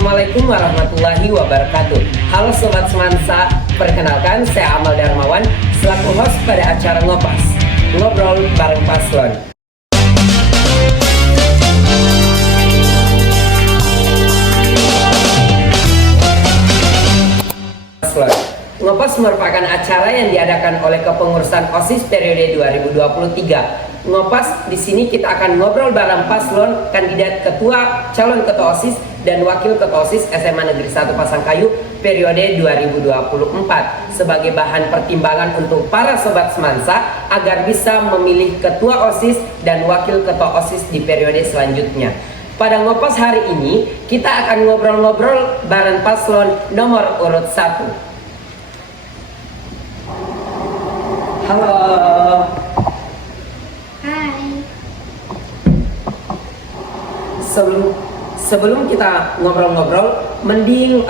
Assalamualaikum warahmatullahi wabarakatuh. Halo Sobat Semansa, perkenalkan saya Amal Darmawan selaku host pada acara Ngopas, Ngobrol Bareng Paslon. Ngopas merupakan acara yang diadakan oleh Kepengurusan OSIS periode 2023. Ngopas di sini kita akan ngobrol bareng paslon kandidat ketua, calon ketua OSIS dan wakil ketua OSIS SMA Negeri 1 Pasangkayu periode 2024 sebagai bahan pertimbangan untuk para sobat semansa agar bisa memilih ketua OSIS dan wakil ketua OSIS di periode selanjutnya. Pada Ngopas hari ini kita akan ngobrol-ngobrol bareng paslon nomor urut 1. Halo. Hai. Sebelum kita ngobrol-ngobrol, mending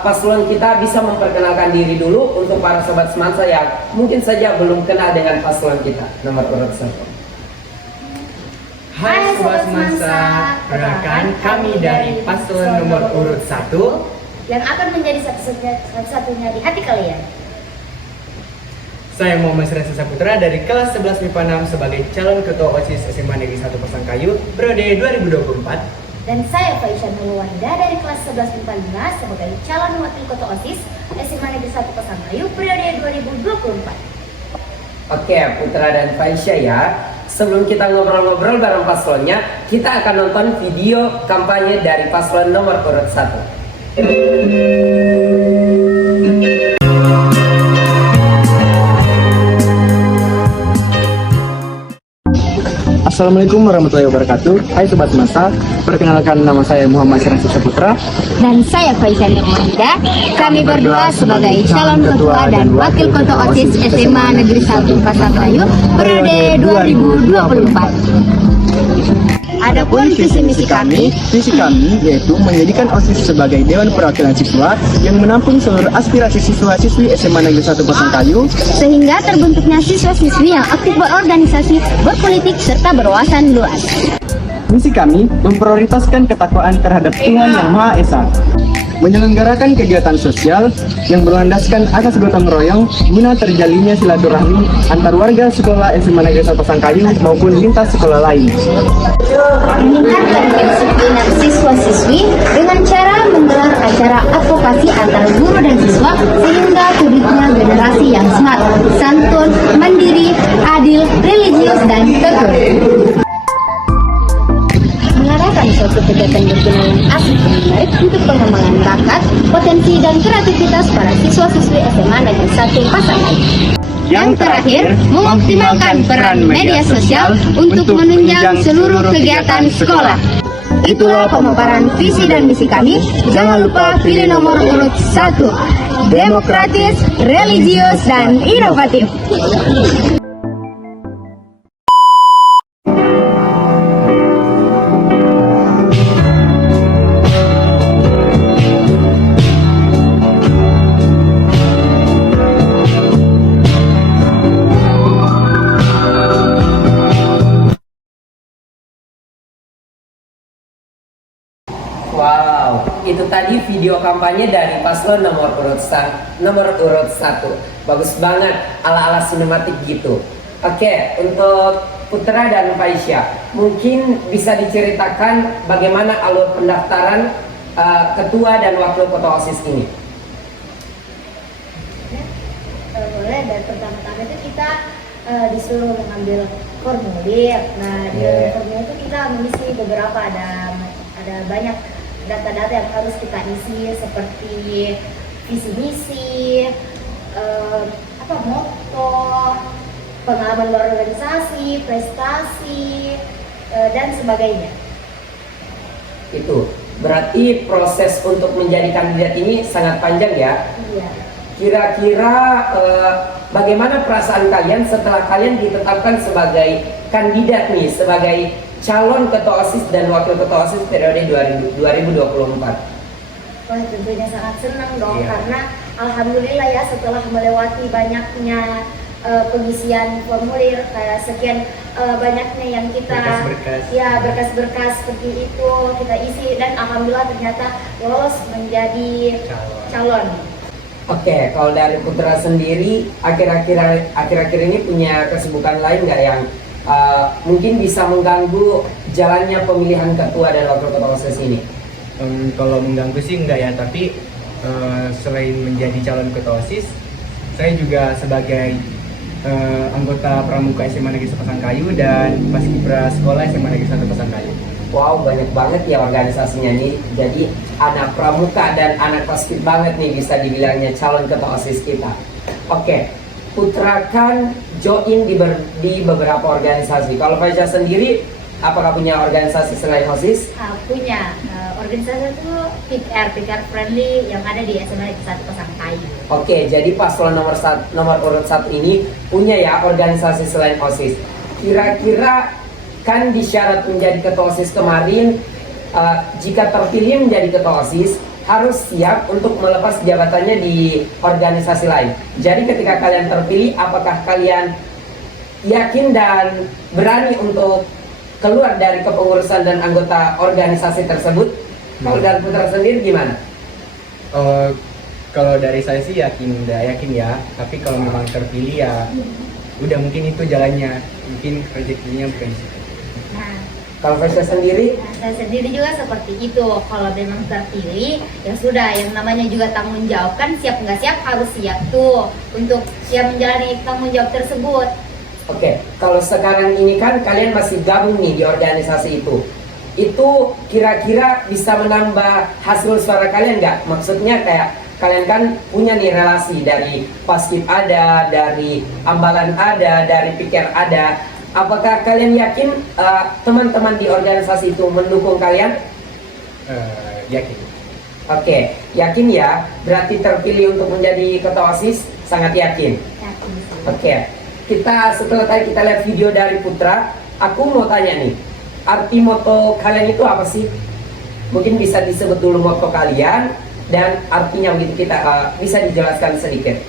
paslon kita bisa memperkenalkan diri dulu untuk para sobat semansa yang mungkin saja belum kenal dengan paslon kita nomor urut 1. Hai Sobat Semansa, perkenalkan kami dari paslon nomor urut 1 yang akan menjadi satu-satunya di hati kalian. Saya Muhammad Sresa Saputra dari kelas 11 MIPA 6 sebagai calon ketua OSIS SMA Negeri 1 Pasangkayu periode 2024. Dan saya Faisyah Nurwahida dari kelas 11 MIPA 5 sebagai calon wakil ketua OSIS SMA Negeri 1 Pasangkayu periode 2024. Oke, Putra dan Faisyah ya. Sebelum kita ngobrol-ngobrol bareng paslonnya, kita akan nonton video kampanye dari paslon nomor urut 1. Assalamualaikum warahmatullahi wabarakatuh. Hai Sobat Semansa, perkenalkan nama saya Muhammad Sresa Saputra. Dan saya Faisyah Nurwahida. Kami berdua sebagai calon ketua dan wakil ketua OSIS SMA Negeri 1 Pasangkayu periode 2024. Adapun visi misi kami yaitu menjadikan OSIS sebagai Dewan Perwakilan Siswa yang menampung seluruh aspirasi siswa-siswi SMA Negeri 1 Pasangkayu sehingga terbentuknya siswa-siswi yang aktif berorganisasi, berpolitik, serta berwawasan luas. Misi kami memprioritaskan ketakwaan terhadap Tuhan Yang Maha Esa, menyelenggarakan kegiatan sosial yang berlandaskan asas gotong royong guna terjalinnya silaturahmi antar warga sekolah SMA Negeri 1 Pasangkayu maupun lintas sekolah lain. Meningkatkan kedisiplinan siswa-siswi dengan cara menggelar acara advokasi antar guru dan siswa sehingga terbentuknya generasi yang smart, santun, mandiri, adil, religius, dan tekun. Mengadakan suatu kegiatan berguna yang asik dan menarik untuk pengembangan bakat, potensi, dan kreativitas para siswa-siswi SMA Negeri 1 Pasangkayu. Yang terakhir, mengoptimalkan peran media sosial untuk menunjang seluruh kegiatan sekolah. Itulah pemaparan visi dan misi kami. Jangan lupa pilih nomor urut 1. Demokratis, religius, dan inovatif. Wow, itu tadi video kampanye dari paslon nomor urut 1. Bagus banget, ala-ala sinematik gitu. Oke, untuk Putra dan Faisyah, mungkin bisa diceritakan bagaimana alur pendaftaran ketua dan wakil ketua OSIS ini? Boleh, dan pertama-tama itu kita disuruh mengambil formulir. Nah, di formulir itu kita mengisi beberapa, ada banyak data-data yang harus kita isi seperti visi misi, motto, pengalaman berorganisasi, prestasi, dan sebagainya. Itu berarti proses untuk menjadi kandidat ini sangat panjang ya? Iya. Kira-kira bagaimana perasaan kalian setelah kalian ditetapkan sebagai kandidat nih, sebagai calon ketua OSIS dan wakil ketua OSIS periode 2024? Wah, tentunya sangat senang dong, karena alhamdulillah ya setelah melewati banyaknya pengisian formulir kayak sekian banyaknya yang kita Berkas-berkas. ya berkas-berkas seperti itu kita isi dan alhamdulillah ternyata lolos menjadi calon. Oke, kalau dari Putra sendiri, akhir-akhir ini punya kesibukan lain nggak yang mungkin bisa mengganggu jalannya pemilihan ketua dan wakil ketua OSIS ini? Kalau mengganggu sih enggak ya, tapi selain menjadi calon ketua OSIS, saya juga sebagai anggota Pramuka SMA Negeri 1 Pasangkayu dan Paskibra Sekolah SMA Negeri 1 Pasangkayu. Wow, banyak banget ya organisasinya nih. Jadi anak pramuka dan anak paskib banget nih bisa dibilangnya calon ketua OSIS kita. Oke, Putra kan join di beberapa organisasi. Kalau Faisal sendiri, apakah punya organisasi selain OSIS? Punya organisasi itu PIKR friendly yang ada di SMA Negeri 1 Pasangkayu. Oke, jadi paslon nomor urut 1 ini punya ya organisasi selain OSIS. Kira-kira kan di syarat menjadi ketua OSIS kemarin, jika terpilih menjadi ketua OSIS harus siap untuk melepas jabatannya di organisasi lain. Jadi ketika kalian terpilih, apakah kalian yakin dan berani untuk keluar dari kepengurusan dan anggota organisasi tersebut? Kalau dari Putra sendiri gimana? Kalau dari saya sih yakin ya, tapi kalau memang terpilih ya udah mungkin itu jalannya, mungkin rezekinya bukan di situ. Nah, Kalau Faisal sendiri, saya sendiri juga seperti itu. Kalau memang terpilih, ya sudah. Yang namanya juga tanggung jawab kan, siap nggak siap harus siap tuh untuk ya menjalani tanggung jawab tersebut. oke, kalau sekarang ini kan kalian masih gabung nih di organisasi itu kira-kira bisa menambah hasil suara kalian nggak? Maksudnya kayak kalian kan punya nih relasi dari Paskib ada, dari Ambalan ada, dari Pikir ada. Apakah kalian yakin teman-teman di organisasi itu mendukung kalian? Yakin. Oke, yakin ya. Berarti terpilih untuk menjadi ketua OSIS sangat yakin. Yakin sih. Oke, setelah tadi kita lihat video dari Putra, aku mau tanya nih, arti moto kalian itu apa sih? Mungkin bisa disebut dulu moto kalian dan artinya begitu kita bisa dijelaskan sedikit.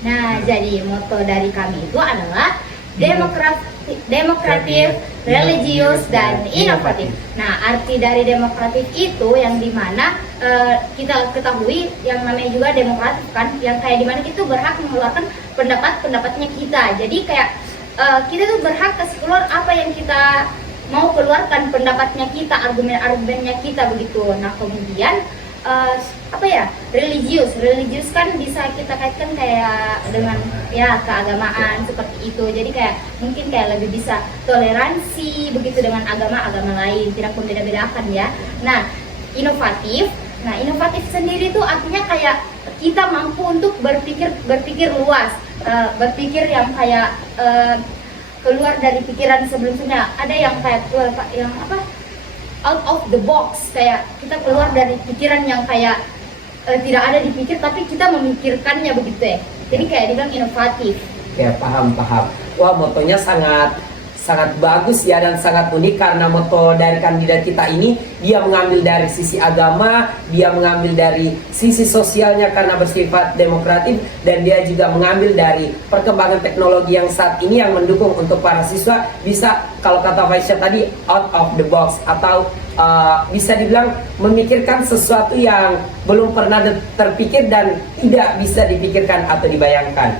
Nah, jadi moto dari kami itu adalah demokratif, religius, dan inovatif. Nah, arti dari demokratif itu yang dimana kita ketahui yang namanya juga demokratif kan, yang kayak dimana kita berhak mengeluarkan pendapatnya kita. Jadi kayak kita tuh berhak kasih keluar apa yang kita mau keluarkan, pendapatnya kita, argumennya kita begitu. Nah, kemudian religius kan bisa kita kaitkan kayak dengan ya keagamaan seperti itu. Jadi kayak mungkin kayak lebih bisa toleransi begitu dengan agama lain, tidak membeda-bedakan ya. Nah, inovatif sendiri itu artinya kayak kita mampu untuk berpikir luas, berpikir yang kayak keluar dari pikiran sebelumnya. Ada yang kayak out of the box, kayak kita keluar dari pikiran yang kayak tidak ada dipikir tapi kita memikirkannya begitu ya. Jadi kayak dibilang inovatif. Ya, paham. Wah, motonya sangat bagus ya dan sangat unik karena moto dari kandidat kita ini dia mengambil dari sisi agama, dia mengambil dari sisi sosialnya karena bersifat demokratif, dan dia juga mengambil dari perkembangan teknologi yang saat ini yang mendukung untuk para siswa bisa, kalau kata Faisal tadi, out of the box atau bisa dibilang memikirkan sesuatu yang belum pernah terpikir dan tidak bisa dipikirkan atau dibayangkan.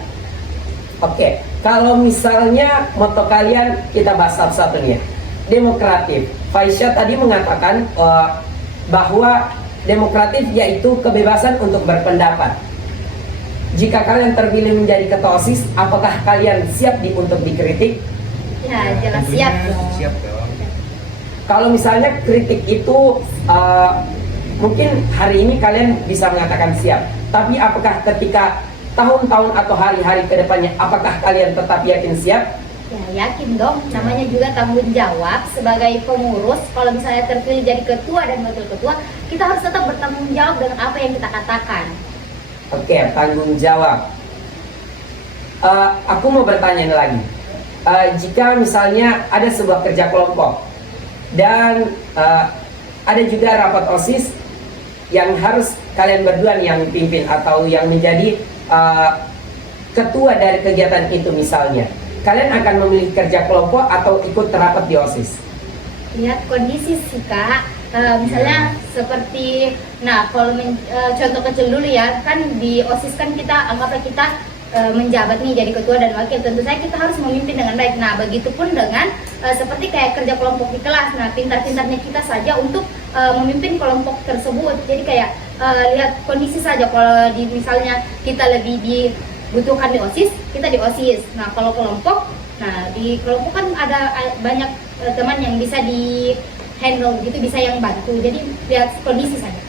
Oke, kalau misalnya moto kalian kita bahas satu-satu nih ya. Demokratif. Faisal tadi mengatakan bahwa demokratif yaitu kebebasan untuk berpendapat. Jika kalian terpilih menjadi ketua OSIS, apakah kalian siap untuk dikritik? Ya, jelas siap dong. Siap dong. Kalau misalnya kritik itu mungkin hari ini kalian bisa mengatakan siap, tapi apakah ketika tahun-tahun atau hari-hari ke depannya, apakah kalian tetap yakin siap? Ya, yakin dong. Namanya juga tanggung jawab sebagai pengurus. Kalau misalnya terpilih jadi ketua dan wakil ketua, kita harus tetap bertanggung jawab dengan apa yang kita katakan. Oke, tanggung jawab. Aku mau bertanya lagi. Jika misalnya ada sebuah kerja kelompok dan ada juga rapat OSIS yang harus kalian berdua yang pimpin atau yang menjadi ketua dari kegiatan itu misalnya, kalian akan memilih kerja kelompok atau ikut rapat di OSIS? Lihat kondisi sih Kak. Misalnya seperti, nah kalau contoh kecil dulu ya, kan di OSIS kan kita anggaplah kita menjabat nih jadi ketua dan wakil, tentu saja kita harus memimpin dengan baik. Nah begitupun dengan seperti kayak kerja kelompok di kelas. Nah pintar-pintarnya kita saja untuk memimpin kelompok tersebut. Jadi kayak lihat kondisi saja, kalau misalnya kita lebih dibutuhkan di OSIS, kita di OSIS. Nah kalau kelompok, nah di kelompok kan ada banyak teman yang bisa di handle gitu, bisa yang bantu. Jadi lihat kondisi saja.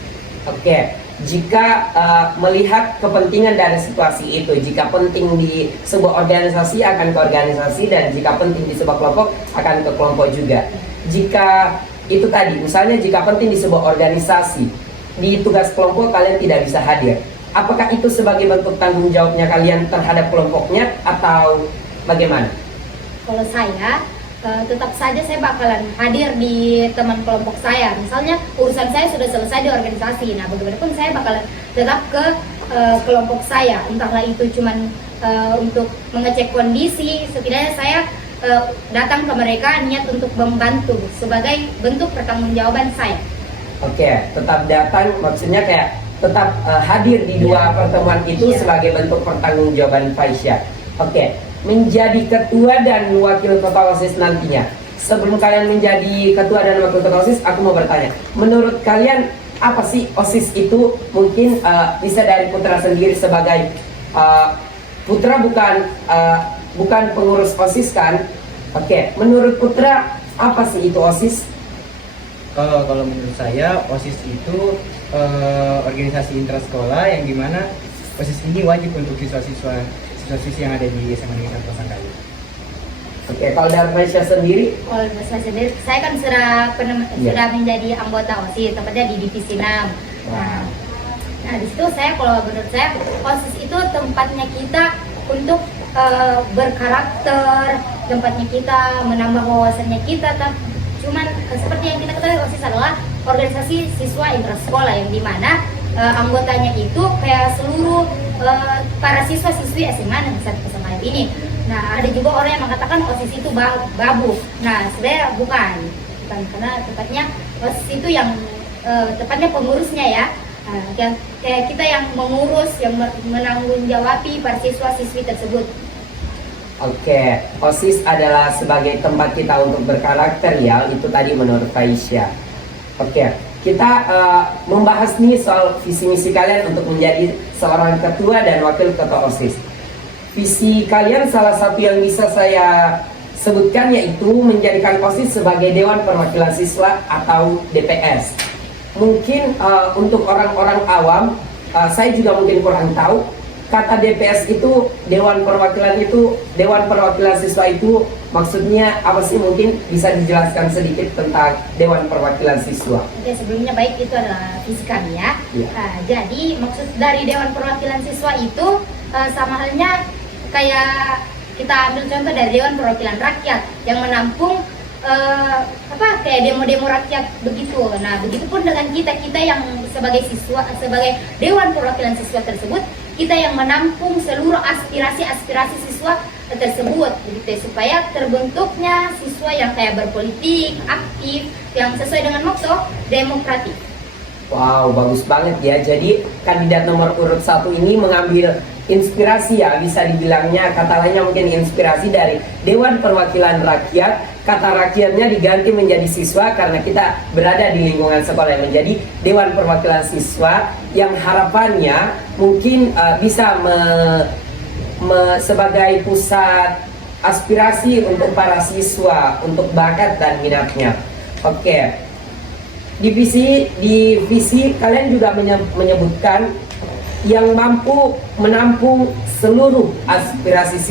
Oke, jika melihat kepentingan dari situasi itu, jika penting di sebuah organisasi akan ke organisasi, dan jika penting di sebuah kelompok akan ke kelompok juga. Jika itu tadi, misalnya jika penting di sebuah organisasi, di tugas kelompok kalian tidak bisa hadir, apakah itu sebagai bentuk tanggung jawabnya kalian terhadap kelompoknya atau bagaimana? Kalau saya tetap saja saya bakalan hadir di teman kelompok saya. Misalnya urusan saya sudah selesai di organisasi, nah bagaimanapun saya bakalan tetap ke kelompok saya. Entahlah itu cuman untuk mengecek kondisi, setidaknya saya datang ke mereka niat untuk membantu sebagai bentuk pertanggungjawaban saya. Oke, tetap datang maksudnya kayak tetap hadir di dua pertemuan itu sebagai bentuk pertanggungjawaban Faisya. Oke, menjadi ketua dan wakil ketua OSIS nantinya. Sebelum kalian menjadi ketua dan wakil ketua OSIS, aku mau bertanya, menurut kalian apa sih OSIS itu? Mungkin bisa dari Putra sendiri sebagai Putra bukan pengurus OSIS kan? Oke, menurut Putra apa sih itu OSIS? Kalau menurut saya OSIS itu organisasi intrasekolah yang dimana OSIS ini wajib untuk siswa-siswi yang ada di SMA Negeri 1 Pasangkayu. Oke, kalau dari Malaysia sendiri? Kalau saya sendiri, saya kan sudah menjadi anggota OSIS, tepatnya di divisi 6. Nah di situ saya, kalau menurut saya OSIS itu tempatnya kita untuk berkarakter, tempatnya kita menambah wawasannya kita. Cuman seperti yang kita ketahui, OSIS adalah organisasi siswa intrasekolah yang dimana anggotanya itu kayak seluruh para siswa-siswi SMA Negeri 1 Pasangkayu ini. Nah ada juga orang yang mengatakan OSIS itu babu. Nah sebenarnya bukan, karena tepatnya OSIS itu yang tepatnya pengurusnya ya. Kayak kita yang mengurus, yang menanggung-jawabi para siswa-siswi tersebut. Oke, OSIS adalah sebagai tempat kita untuk berkarakter ya, itu tadi menurut Faisya. Oke, kita membahas nih soal visi misi kalian untuk menjadi seorang ketua dan wakil ketua OSIS. Visi kalian salah satu yang bisa saya sebutkan yaitu menjadikan OSIS sebagai Dewan Perwakilan Siswa atau DPS. Mungkin untuk orang-orang awam, saya juga mungkin kurang tahu kata DPS itu, Dewan Perwakilan Siswa itu maksudnya apa sih? Mungkin bisa dijelaskan sedikit tentang Dewan Perwakilan Siswa. Oke, sebelumnya baik, itu adalah visi kami ya. Jadi maksud dari Dewan Perwakilan Siswa itu sama halnya kayak kita ambil contoh dari Dewan Perwakilan Rakyat yang menampung kayak demo-demo rakyat begitu. Nah begitupun dengan kita yang sebagai siswa, sebagai Dewan Perwakilan Siswa tersebut, kita yang menampung seluruh aspirasi siswa tersebut, begitu, supaya terbentuknya siswa yang kayak berpolitik, aktif, yang sesuai dengan motto demokratik. Wow, bagus banget ya. Jadi kandidat nomor urut 1 ini mengambil inspirasi ya, bisa dibilangnya, kata lainnya mungkin inspirasi dari Dewan Perwakilan Rakyat. Kata rakyatnya diganti menjadi siswa karena kita berada di lingkungan sekolah yang menjadi Dewan Perwakilan Siswa, yang harapannya mungkin bisa sebagai pusat aspirasi untuk para siswa, untuk bakat dan minatnya. Oke. Di visi kalian juga menyebutkan yang mampu menampung seluruh aspirasi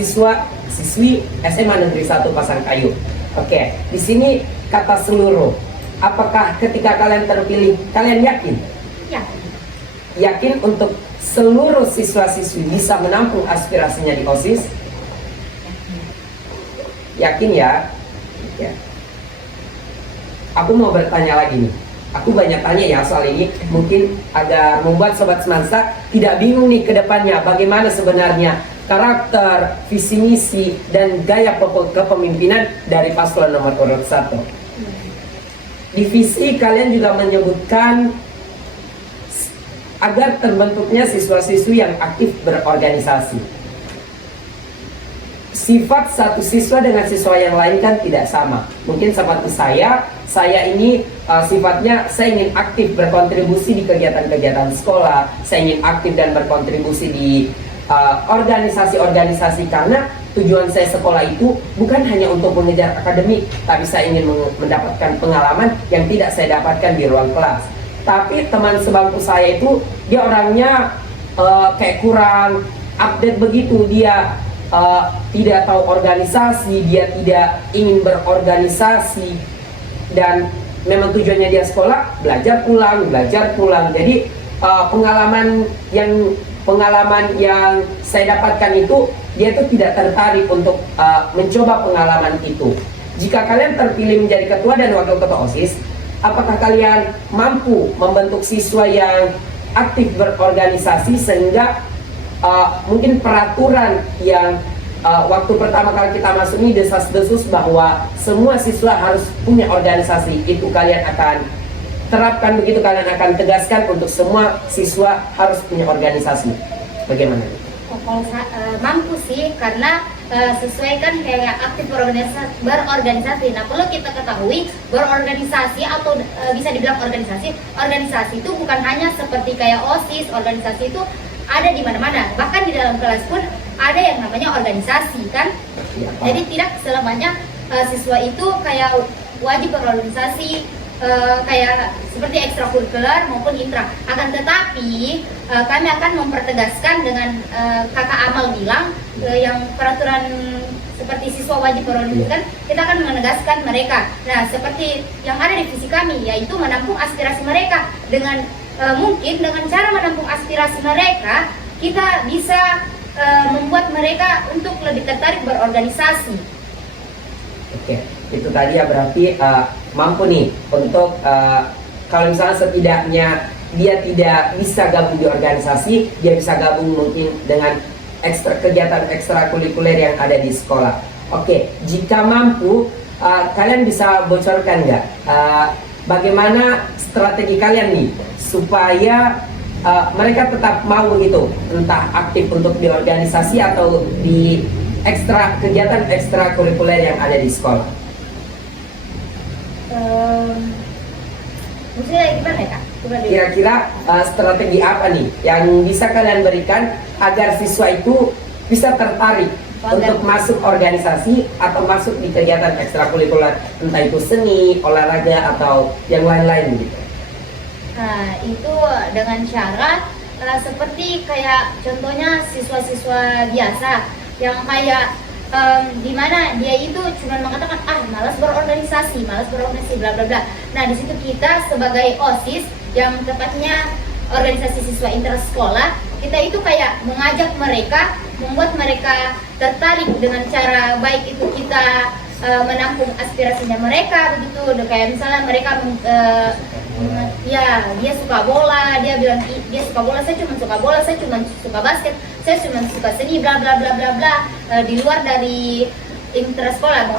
siswi SMA Negeri 1 Pasangkayu. Oke, di sini kata seluruh. Apakah ketika kalian terpilih, kalian yakin? Yakin untuk seluruh siswa-siswi bisa menampung aspirasinya di OSIS? Yakin ya? Ya. Aku mau bertanya lagi nih. Aku banyak tanya ya soal ini, mungkin agar membuat Sobat Semansa tidak bingung nih ke depannya bagaimana sebenarnya karakter, visi misi, dan gaya kepemimpinan dari paslon nomor urut 1. Di visi kalian juga menyebutkan agar terbentuknya siswa-siswi yang aktif berorganisasi. Sifat satu siswa dengan siswa yang lain kan tidak sama. Mungkin seperti saya ini sifatnya saya ingin aktif berkontribusi di kegiatan-kegiatan sekolah, saya ingin aktif dan berkontribusi di organisasi-organisasi, karena tujuan saya sekolah itu bukan hanya untuk mengejar akademik, tapi saya ingin mendapatkan pengalaman yang tidak saya dapatkan di ruang kelas. Tapi teman sebangku saya itu dia orangnya kayak kurang update begitu, dia tidak tahu organisasi, dia tidak ingin berorganisasi, dan memang tujuannya dia sekolah belajar pulang. Jadi pengalaman yang saya dapatkan itu dia tuh tidak tertarik untuk mencoba pengalaman itu. Jika kalian terpilih menjadi ketua dan wakil ketua OSIS, apakah kalian mampu membentuk siswa yang aktif berorganisasi sehingga mungkin peraturan yang waktu pertama kali kita masuk ini desas-desus bahwa semua siswa harus punya organisasi, itu kalian akan terapkan begitu, kalian akan tegaskan untuk semua siswa harus punya organisasi. Bagaimana? Kalau mampu sih, karena sesuai kan kayak aktif berorganisasi. Nah, perlu kita ketahui berorganisasi atau bisa dibilang organisasi itu bukan hanya seperti kayak OSIS. Organisasi itu ada di mana-mana, bahkan di dalam kelas pun ada yang namanya organisasi kan. Jadi tidak selamanya siswa itu kayak wajib berorganisasi, kayak seperti ekstrakurikuler maupun intra. Akan tetapi kami akan mempertegaskan dengan kakak Amal bilang yang peraturan seperti siswa wajib berorganisasi kan, kita akan menegaskan mereka. Nah, seperti yang ada di visi kami, yaitu menampung aspirasi mereka. Dengan mungkin dengan cara menampung aspirasi mereka, kita bisa membuat mereka untuk lebih tertarik berorganisasi. Oke, itu tadi ya, berarti mampu nih untuk kalau misalnya setidaknya dia tidak bisa gabung di organisasi, dia bisa gabung mungkin dengan kegiatan ekstrakurikuler yang ada di sekolah. Oke, jika mampu, kalian bisa bocorkan nggak bagaimana strategi kalian nih supaya mereka tetap mau gitu, entah aktif untuk di organisasi atau di kegiatan ekstrakurikuler yang ada di sekolah. Maksudnya gimana ya, Kak? Kira-kira strategi apa nih yang bisa kalian berikan agar siswa itu bisa tertarik untuk masuk organisasi atau masuk di kegiatan ekstrakurikuler, entah itu seni, olahraga atau yang lain-lain gitu? Nah, itu dengan cara seperti kayak contohnya siswa-siswa biasa yang kayak dimana dia itu cuma mengatakan malas berorganisasi bla bla bla. Nah, di situ kita sebagai OSIS yang tepatnya organisasi siswa intersekolah, kita itu kayak mengajak mereka, membuat mereka tertarik dengan cara baik itu kita menampung aspirasinya mereka begitu. Kayak misalnya mereka ya dia suka bola, dia bilang dia suka bola, saya cuma suka bola, saya cuma suka basket, saya cuma suka seni bla bla bla bla bla, di luar dari intersekolah,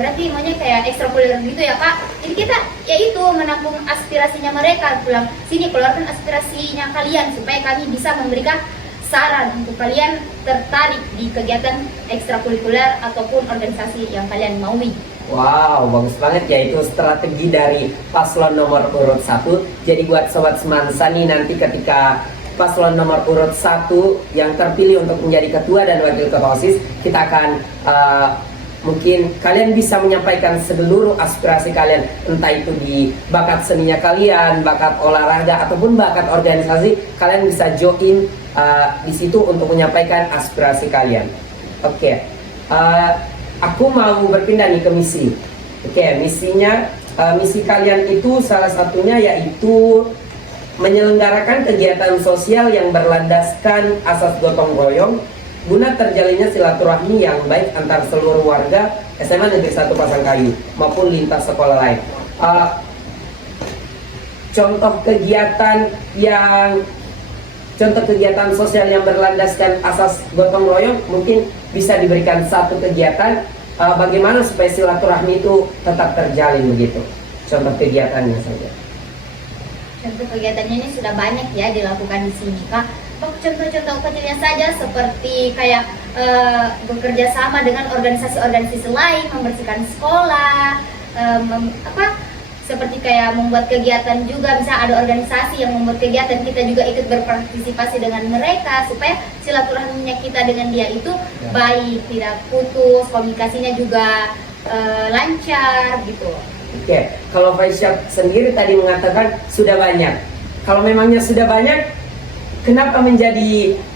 berarti maunya kayak ekstrakurikuler gitu ya Kak. Jadi kita yaitu menampung aspirasinya mereka, pulang sini keluarkan aspirasinya kalian supaya kami bisa memberikan saran untuk kalian tertarik di kegiatan ekstrakurikuler ataupun organisasi yang kalian maui. Wow, bagus banget ya, itu strategi dari paslon nomor urut 1. Jadi buat Sobat Semansa nih, nanti ketika paslon nomor urut 1 yang terpilih untuk menjadi ketua dan wakil ketua OSIS, kita akan mungkin kalian bisa menyampaikan seluruh aspirasi kalian, entah itu di bakat seninya kalian, bakat olahraga ataupun bakat organisasi, kalian bisa join di situ untuk menyampaikan aspirasi kalian. Oke. Aku mau berpindah nih ke misi. Oke, misinya, misi kalian itu salah satunya yaitu menyelenggarakan kegiatan sosial yang berlandaskan asas gotong royong guna terjalinnya silaturahmi yang baik antar seluruh warga SMA Negeri 1 Pasangkayu maupun lintas sekolah lain. Contoh kegiatan yang contoh kegiatan sosial yang berlandaskan asas gotong royong, mungkin bisa diberikan satu kegiatan bagaimana supaya silaturahmi itu tetap terjalin begitu. Contoh kegiatannya saja. Contoh kegiatannya ini sudah banyak ya dilakukan di sini Kak. Contoh-contoh kecilnya saja seperti kayak bekerja sama dengan organisasi-organisasi lain, membersihkan sekolah, seperti kayak membuat kegiatan juga. Misalnya ada organisasi yang membuat kegiatan, kita juga ikut berpartisipasi dengan mereka supaya silaturahminya kita dengan dia itu baik, tidak putus, komunikasinya juga lancar gitu. Oke, kalau Faisyah sendiri tadi mengatakan sudah banyak. Kalau memangnya sudah banyak, kenapa menjadi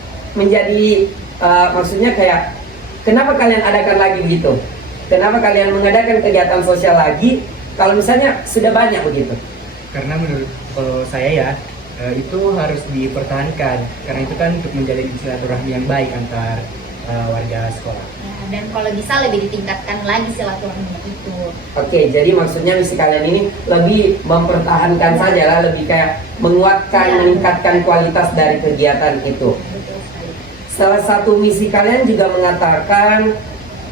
maksudnya kayak kenapa kalian adakan lagi begitu? Kenapa kalian mengadakan kegiatan sosial lagi kalau misalnya sudah banyak begitu? Karena menurut kalau saya ya, itu harus dipertahankan karena itu kan untuk menjalin silaturahmi yang baik antar warga sekolah. Dan kalau bisa lebih ditingkatkan lagi silaturahmi itu. Oke, jadi maksudnya misi kalian ini lebih mempertahankan saja lah, lebih kayak menguatkan, meningkatkan kualitas dari kegiatan itu. Betul sekali. Salah satu misi kalian juga mengatakan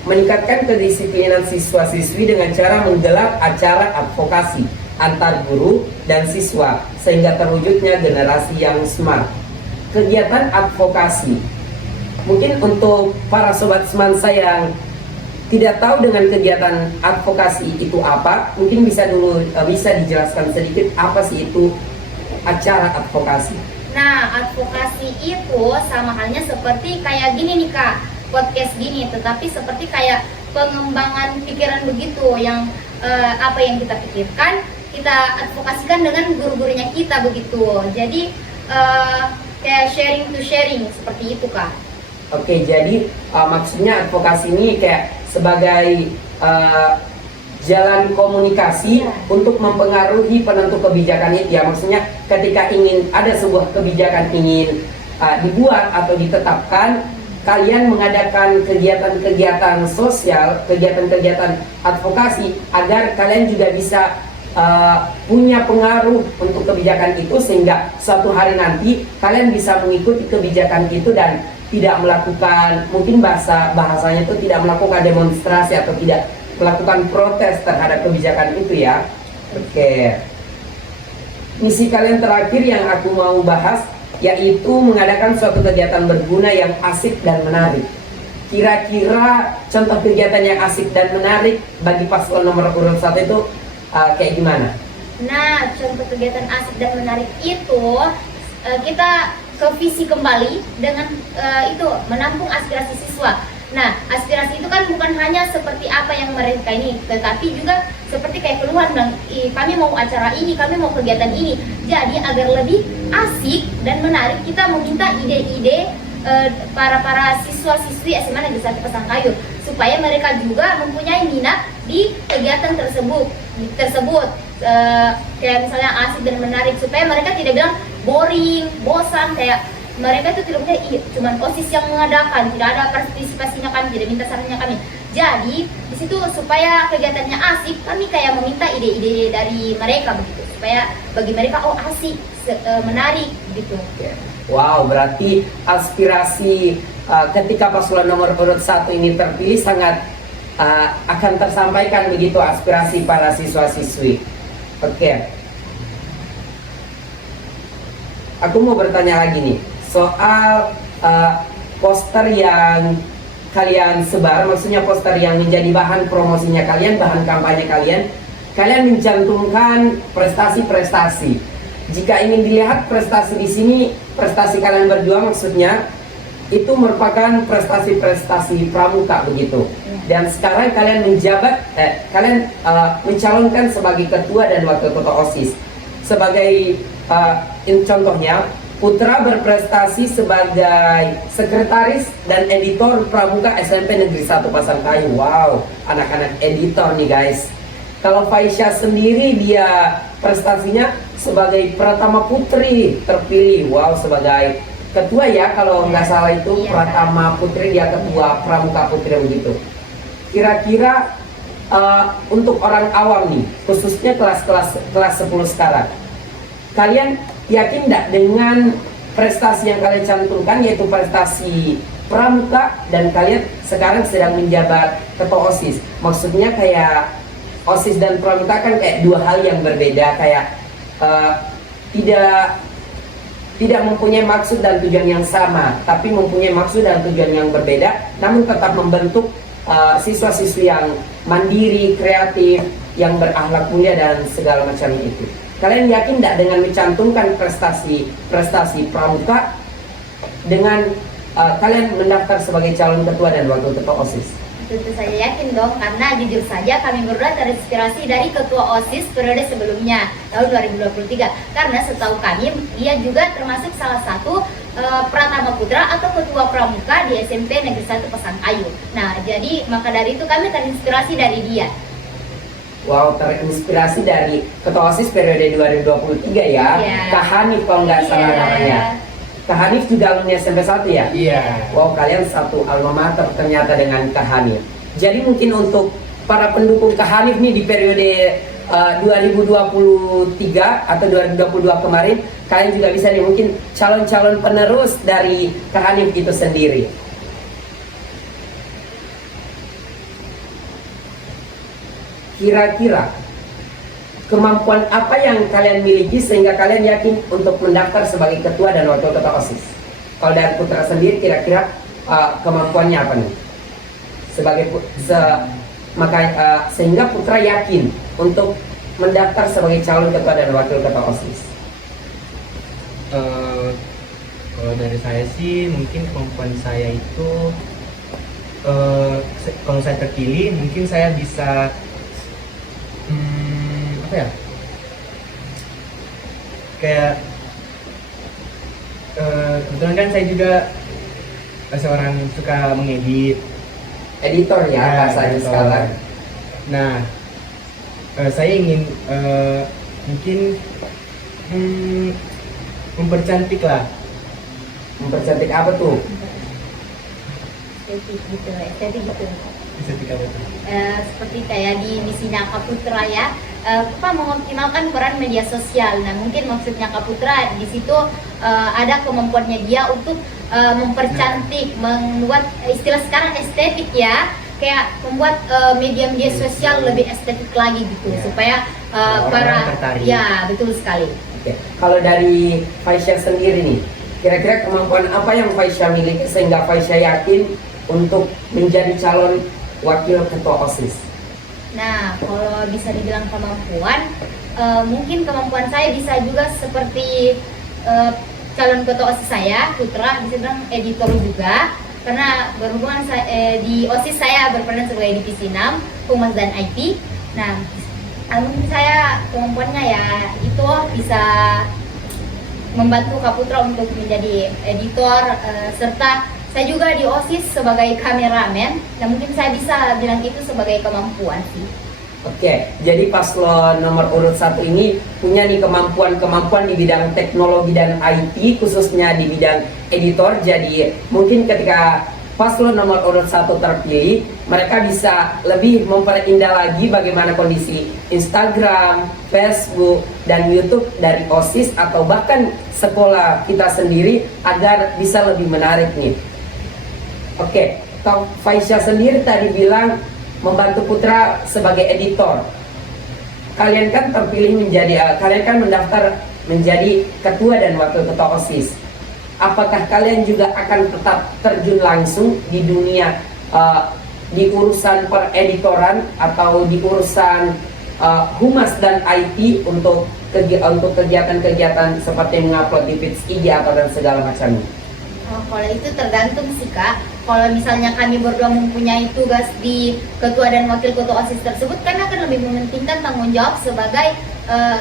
meningkatkan kedisiplinan siswa-siswi dengan cara menggelar acara advokasi antar guru dan siswa sehingga terwujudnya generasi yang smart. Kegiatan advokasi, mungkin untuk para sobat semansa yang tidak tahu dengan kegiatan advokasi itu apa, mungkin bisa dijelaskan sedikit apa sih itu acara advokasi. Nah, advokasi itu sama halnya seperti kayak gini nih Kak, podcast gini, tetapi seperti kayak pengembangan pikiran begitu, yang apa yang kita pikirkan kita advokasikan dengan guru-gurunya kita begitu. Jadi kayak sharing to sharing seperti itu Kak. Oke, jadi maksudnya advokasi ini kayak sebagai jalan komunikasi untuk mempengaruhi penentu kebijakan itu ya. Maksudnya ketika ingin ada sebuah kebijakan ingin dibuat atau ditetapkan, kalian mengadakan kegiatan-kegiatan sosial, kegiatan-kegiatan advokasi agar kalian juga bisa punya pengaruh untuk kebijakan itu, sehingga suatu hari nanti kalian bisa mengikuti kebijakan itu dan tidak melakukan, mungkin bahasanya itu tidak melakukan demonstrasi atau tidak melakukan protes terhadap kebijakan itu ya. Oke. Misi kalian terakhir yang aku mau bahas yaitu mengadakan suatu kegiatan berguna yang asik dan menarik. Kira-kira contoh kegiatan yang asik dan menarik bagi paslon nomor urut 1 itu kayak gimana? Nah, contoh kegiatan asik dan menarik itu kita ke visi kembali dengan itu menampung aspirasi siswa. Nah, aspirasi itu kan bukan hanya seperti apa yang mereka ini, tetapi juga seperti kayak keluhan bilang, kami mau acara ini, kami mau kegiatan ini. Jadi agar lebih asik dan menarik, kita meminta ide-ide para siswa-siswi SMA Negeri 1 Pasangkayu supaya mereka juga mempunyai minat di kegiatan tersebut. Kayak misalnya asik dan menarik, supaya mereka tidak bilang boring, bosan, kayak mereka itu tidak punya cuman OSIS yang mengadakan, tidak ada partisipasinya kami, tidak minta sarannya kami. Jadi di situ supaya kegiatannya asik, kami kayak meminta ide-ide dari mereka begitu, supaya bagi mereka asik, menarik gitu. Wow, berarti aspirasi ketika paslon nomor urut 1 ini terpilih sangat akan tersampaikan begitu aspirasi para siswa-siswi. Oke. Aku mau bertanya lagi nih soal poster yang kalian sebar, maksudnya poster yang menjadi bahan promosinya kalian, bahan kampanye kalian. Kalian mencantumkan prestasi-prestasi. Jika ingin dilihat prestasi di sini, prestasi kalian berdua maksudnya itu merupakan prestasi-prestasi pramuka begitu. Dan sekarang kalian kalian mencalonkan sebagai ketua dan wakil ketua OSIS. Sebagai contohnya, Putra berprestasi sebagai sekretaris dan editor pramuka SMP Negeri 1 Pasangkayu. Wow, anak-anak editor nih guys. Kalau Faisyah sendiri, dia prestasinya sebagai Pratama Putri terpilih. Wow, sebagai ketua ya, kalau nggak salah itu Pratama Putri, dia ketua pramuka putri begitu. Kira-kira untuk orang awam nih, khususnya kelas 10 sekarang, kalian yakin nggak dengan prestasi yang kalian cantumkan yaitu prestasi pramuka, dan kalian sekarang sedang menjabat ketua OSIS. Maksudnya kayak OSIS dan pramuka kan kayak dua hal yang berbeda, kayak tidak mempunyai maksud dan tujuan yang sama, tapi mempunyai maksud dan tujuan yang berbeda, namun tetap membentuk siswa-siswi yang mandiri, kreatif, yang berakhlak mulia dan segala macam itu. Kalian yakin tidak dengan mencantumkan prestasi pramuka dengan kalian mendaftar sebagai calon ketua dan wakil ketua OSIS? Tentu saja yakin dong, karena jujur saja kami berdua terinspirasi dari ketua OSIS periode sebelumnya tahun 2023. Karena setahu kami dia juga termasuk salah satu Pratama Putra atau ketua pramuka di SMP Negeri 1 Pasangkayu. Nah, jadi maka dari itu kami terinspirasi dari dia. Wow, terinspirasi dari ketua OSIS periode 2023 ya. Iya. Kak Hanif kalau nggak salah namanya. Kak Hanif juga alumni SMP 1 ya? Iya. Wow, kalian satu alma mater ternyata dengan Kak Hanif. Jadi mungkin untuk para pendukung Kak Hanif nih di periode 2023 atau 2022 kemarin, kalian juga bisa nih mungkin calon-calon penerus dari Kak Hanif itu sendiri. Kira-kira kemampuan apa yang kalian miliki sehingga kalian yakin untuk mendaftar sebagai ketua dan wakil ketua OSIS? Kalau dari Putra sendiri kira-kira kemampuannya apa nih? Sehingga Putra yakin untuk mendaftar sebagai calon ketua dan wakil ketua OSIS. Kalau dari saya sih mungkin kemampuan saya itu kalau saya terpilih mungkin saya bisa apa ya, kayak kebetulan kan saya juga seorang suka mengedit, Editor ya bahasanya editor. sekarang. Nah, saya ingin mungkin mempercantik lah. Mempercantik apa tuh? Estetik gitu. Estetik apa tuh? Seperti kayak di misinya Kak Putra ya, kita mengoptimalkan peran media sosial. Nah, mungkin maksudnya Kak Putra di situ ada kemampuannya dia untuk mempercantik, membuat istilah sekarang estetik ya, kayak membuat media-media sosial lebih estetik lagi gitu, Ya. supaya Orang para tertarik. ya betul sekali. Oke. Kalau dari Faisya sendiri nih, kira-kira kemampuan apa yang Faisya miliki sehingga Faisya yakin untuk menjadi calon wakil ketua OSIS? Nah, kalau bisa dibilang kemampuan, mungkin kemampuan saya bisa juga seperti calon ketua OSIS saya, Putra, bisa bilang editor juga. Karena berhubungan di OSIS saya berperan sebagai divisi 6, Humas dan IT. Nah, mungkin saya kemampuannya ya itu bisa membantu Kak Putra untuk menjadi editor, serta saya juga di OSIS sebagai kameramen. Nah, mungkin saya bisa bilang itu sebagai kemampuan sih. Oke, jadi paslon nomor urut 1 ini punya nih kemampuan-kemampuan di bidang teknologi dan IT, khususnya di bidang editor. Jadi mungkin ketika paslon nomor urut 1 terpilih, mereka bisa lebih memperindah lagi bagaimana kondisi Instagram, Facebook, dan YouTube dari OSIS atau bahkan sekolah kita sendiri agar bisa lebih menarik nih. Oke, Kak Faisya sendiri tadi bilang membantu Putra sebagai editor. Kalian kan terpilih menjadi, kalian kan mendaftar menjadi ketua dan wakil ketua OSIS. Apakah kalian juga akan tetap terjun langsung di dunia di urusan pereditoran atau di urusan humas dan IT untuk kegiatan-kegiatan seperti mengupload di feeds IG atau dan segala macamnya? Kalau itu tergantung sih Kak. Kalau misalnya kami berdua mempunyai tugas di ketua dan wakil ketua OSIS tersebut, kan akan lebih mementingkan tanggung jawab sebagai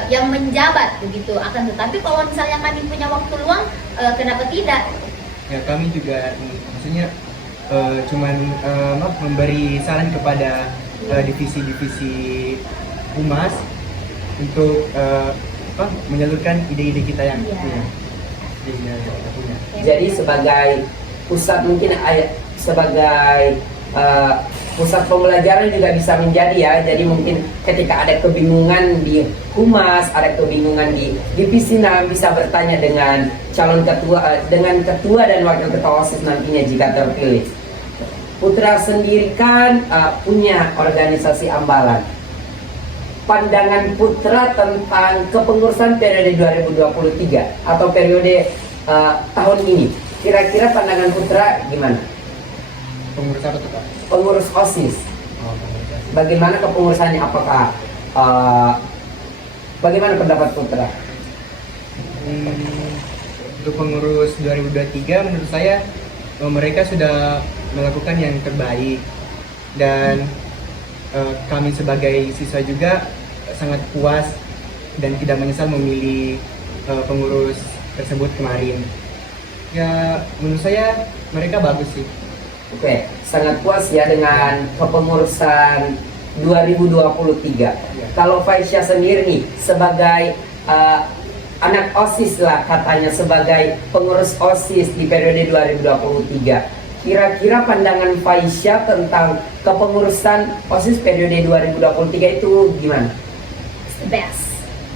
yang menjabat begitu. Akan tetapi kalau misalnya kami punya waktu luang, kenapa tidak? Ya kami juga maksudnya cuman memberi saran kepada divisi-divisi humas untuk menyalurkan ide-ide kita yang Iya. punya. Ide-ide yang kita punya. Jadi sebagai pusat mungkin sebagai pusat pembelajaran juga bisa menjadi ya. Jadi mungkin ketika ada kebingungan di humas, ada kebingungan di Divisina, bisa bertanya dengan calon ketua, dengan ketua dan wakil ketua OSIS nantinya jika terpilih. Putra sendiri kan punya organisasi Ambalan. Pandangan Putra tentang kepengurusan periode 2023 atau periode tahun ini, kira-kira pandangan Putra gimana? Pengurus apa tuh Pak? Pengurus OSIS. Oh, pengurus OSIS. Bagaimana kepengurusannya? Apakah bagaimana pendapat Putra? Untuk pengurus 2023 menurut saya mereka sudah melakukan yang terbaik, dan kami sebagai siswa juga sangat puas dan tidak menyesal memilih pengurus tersebut kemarin. Ya menurut saya mereka bagus sih. Oke, sangat puas ya dengan kepengurusan 2023. Kalau Faisya sendiri nih sebagai anak OSIS lah katanya, sebagai pengurus OSIS di periode 2023, kira-kira pandangan Faisya tentang kepengurusan OSIS periode 2023 itu gimana? It's the best.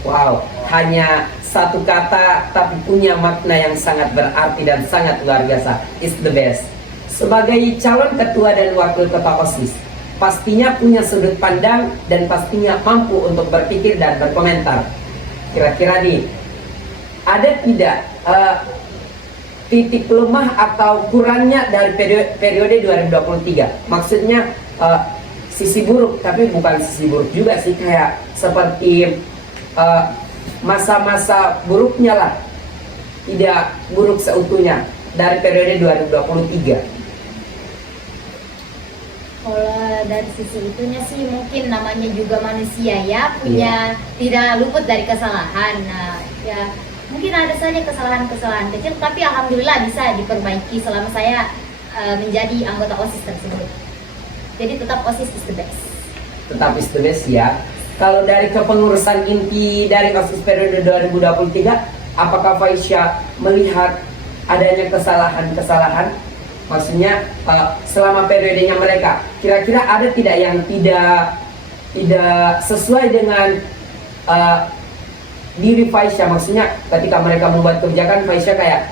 Wow, hanya satu kata tapi punya makna yang sangat berarti dan sangat luar biasa. It's the best. Sebagai calon ketua dan wakil ketua OSIS, pastinya punya sudut pandang dan pastinya mampu untuk berpikir dan berkomentar. Kira-kira nih, ada tidak titik lemah atau kurangnya dari periode 2023? Maksudnya sisi buruk, tapi bukan sisi buruk juga sih, kayak seperti masa-masa buruknya lah, tidak buruk seutuhnya dari periode 2023. Kalau dari sisi itunya sih mungkin namanya juga manusia ya, punya tidak luput dari kesalahan. Nah ya mungkin ada saja kesalahan-kesalahan kecil, tapi alhamdulillah bisa diperbaiki selama saya menjadi anggota OSIS tersebut. Jadi tetap OSIS is the best. Tetap is the best ya. Kalau dari kepengurusan inti dari OSIS periode 2023, apakah Faisya melihat adanya kesalahan-kesalahan? Maksudnya selama periodenya mereka, kira-kira ada tidak yang tidak sesuai dengan diri Faisya? Maksudnya ketika mereka membuat kebijakan, Faisya kayak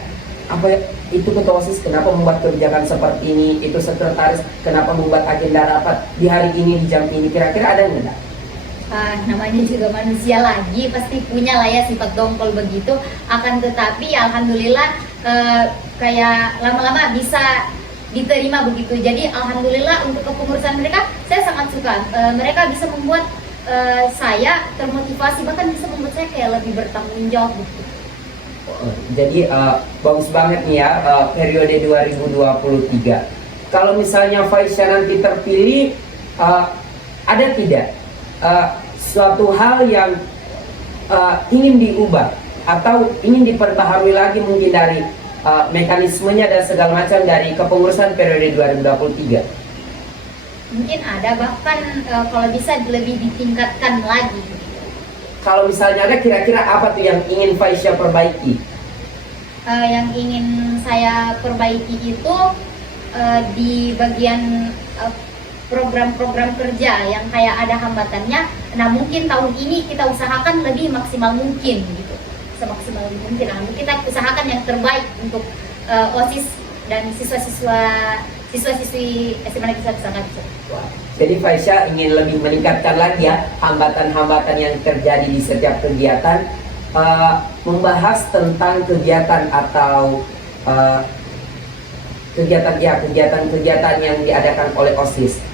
apa itu ketua OSIS kenapa membuat kebijakan seperti ini, itu sekretaris kenapa membuat agenda rapat di hari ini di jam ini, kira-kira ada nggak? Namanya juga manusia lagi, pasti punya lah ya sifat dongkol begitu. Akan tetapi alhamdulillah kayak lama-lama bisa diterima begitu. Jadi alhamdulillah untuk kepengurusan mereka saya sangat suka. Mereka bisa membuat saya termotivasi, bahkan bisa membuat saya kayak lebih bertanggung jawab gitu. Jadi bagus banget nih ya periode 2023. Kalau misalnya Faisya nanti terpilih, ada tidak suatu hal yang ingin diubah atau ingin diperbaharui lagi mungkin dari mekanismenya dan segala macam dari kepengurusan periode 2023? Mungkin ada, bahkan kalau bisa lebih ditingkatkan lagi. Kalau misalnya ada, kira-kira apa tuh yang ingin Faisya perbaiki? Yang ingin saya perbaiki itu di bagian program-program kerja yang kayak ada hambatannya. Nah mungkin tahun ini kita usahakan lebih maksimal mungkin gitu, semaksimal mungkin. Nah, kita usahakan yang terbaik untuk OSIS dan siswa-siswi SMA Negeri 1 Pasangkayu. Jadi Faisya ingin lebih meningkatkan lagi ya hambatan-hambatan yang terjadi di setiap kegiatan, membahas tentang kegiatan atau kegiatan-kegiatan yang diadakan oleh OSIS.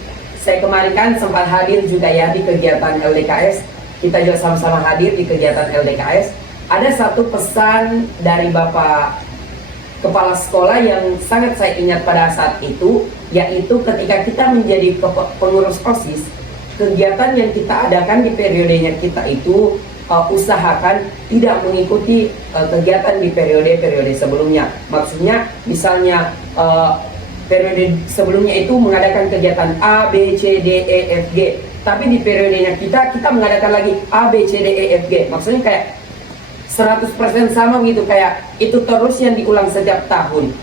Saya kemarin kan sempat hadir juga ya di kegiatan LDKS. Kita juga sama-sama hadir di kegiatan LDKS. Ada satu pesan dari Bapak Kepala Sekolah yang sangat saya ingat pada saat itu, yaitu ketika kita menjadi pengurus OSIS, kegiatan yang kita adakan di periodenya kita itu usahakan tidak mengikuti kegiatan di periode-periode sebelumnya. Maksudnya misalnya periode sebelumnya itu mengadakan kegiatan A, B, C, D, E, F, G, tapi di periodenya kita mengadakan lagi A, B, C, D, E, F, G. Maksudnya kayak 100% sama gitu, kayak itu terus yang diulang setiap tahun.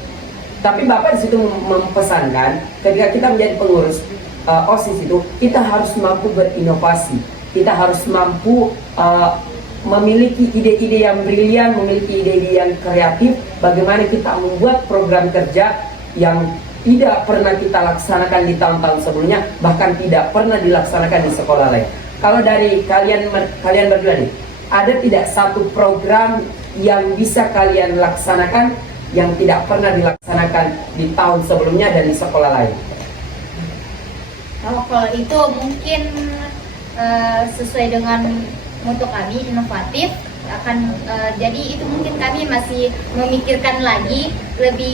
Tapi Bapak di situ mempesankan ketika kita menjadi pengurus OSIS itu kita harus mampu berinovasi, kita harus mampu memiliki ide-ide yang brilian, memiliki ide-ide yang kreatif, bagaimana kita membuat program kerja yang tidak pernah kita laksanakan di tahun-tahun sebelumnya, bahkan tidak pernah dilaksanakan di sekolah lain. Kalau dari kalian berdua nih, ada tidak satu program yang bisa kalian laksanakan yang tidak pernah dilaksanakan di tahun sebelumnya dan di sekolah lain? Kalau itu mungkin sesuai dengan moto kami, inovatif akan jadi itu mungkin kami masih memikirkan lagi,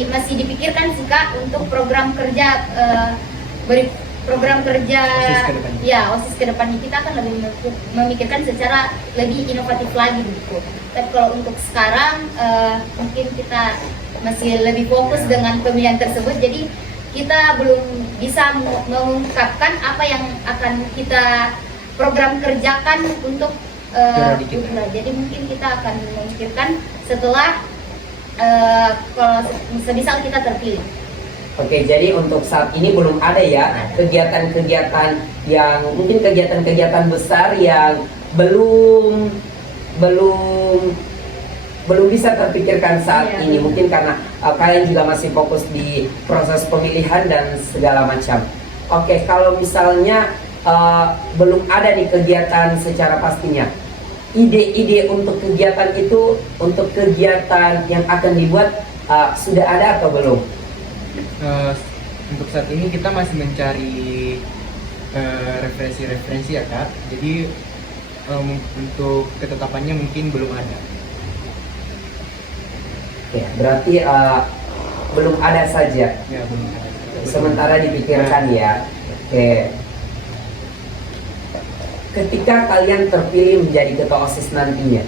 masih dipikirkan sih Kak untuk program kerja program kerja OSIS ke depannya. ya OSIS ke depannya kita akan lebih memikirkan secara lebih inovatif lagi gitu. Tapi kalau untuk sekarang mungkin kita masih lebih fokus dengan pemilihan tersebut, jadi kita belum bisa mengungkapkan apa yang akan kita program kerjakan untuk putra. Jadi mungkin kita akan memikirkan setelah kalau semisal kita terpilih. Oke, jadi untuk saat ini belum ada ya kegiatan-kegiatan yang mungkin kegiatan-kegiatan besar yang belum bisa terpikirkan saat ini, mungkin karena kalian juga masih fokus di proses pemilihan dan segala macam. Oke, kalau misalnya belum ada nih kegiatan secara pastinya, ide-ide untuk kegiatan itu, untuk kegiatan yang akan dibuat sudah ada atau belum? Untuk saat ini kita masih mencari referensi-referensi ya Kak. Jadi untuk ketetapannya mungkin belum ada. Oke, berarti belum ada saja. Ya, belum ada. Sementara dipikirkan ya. Oke. Ketika kalian terpilih menjadi ketua OSIS nantinya,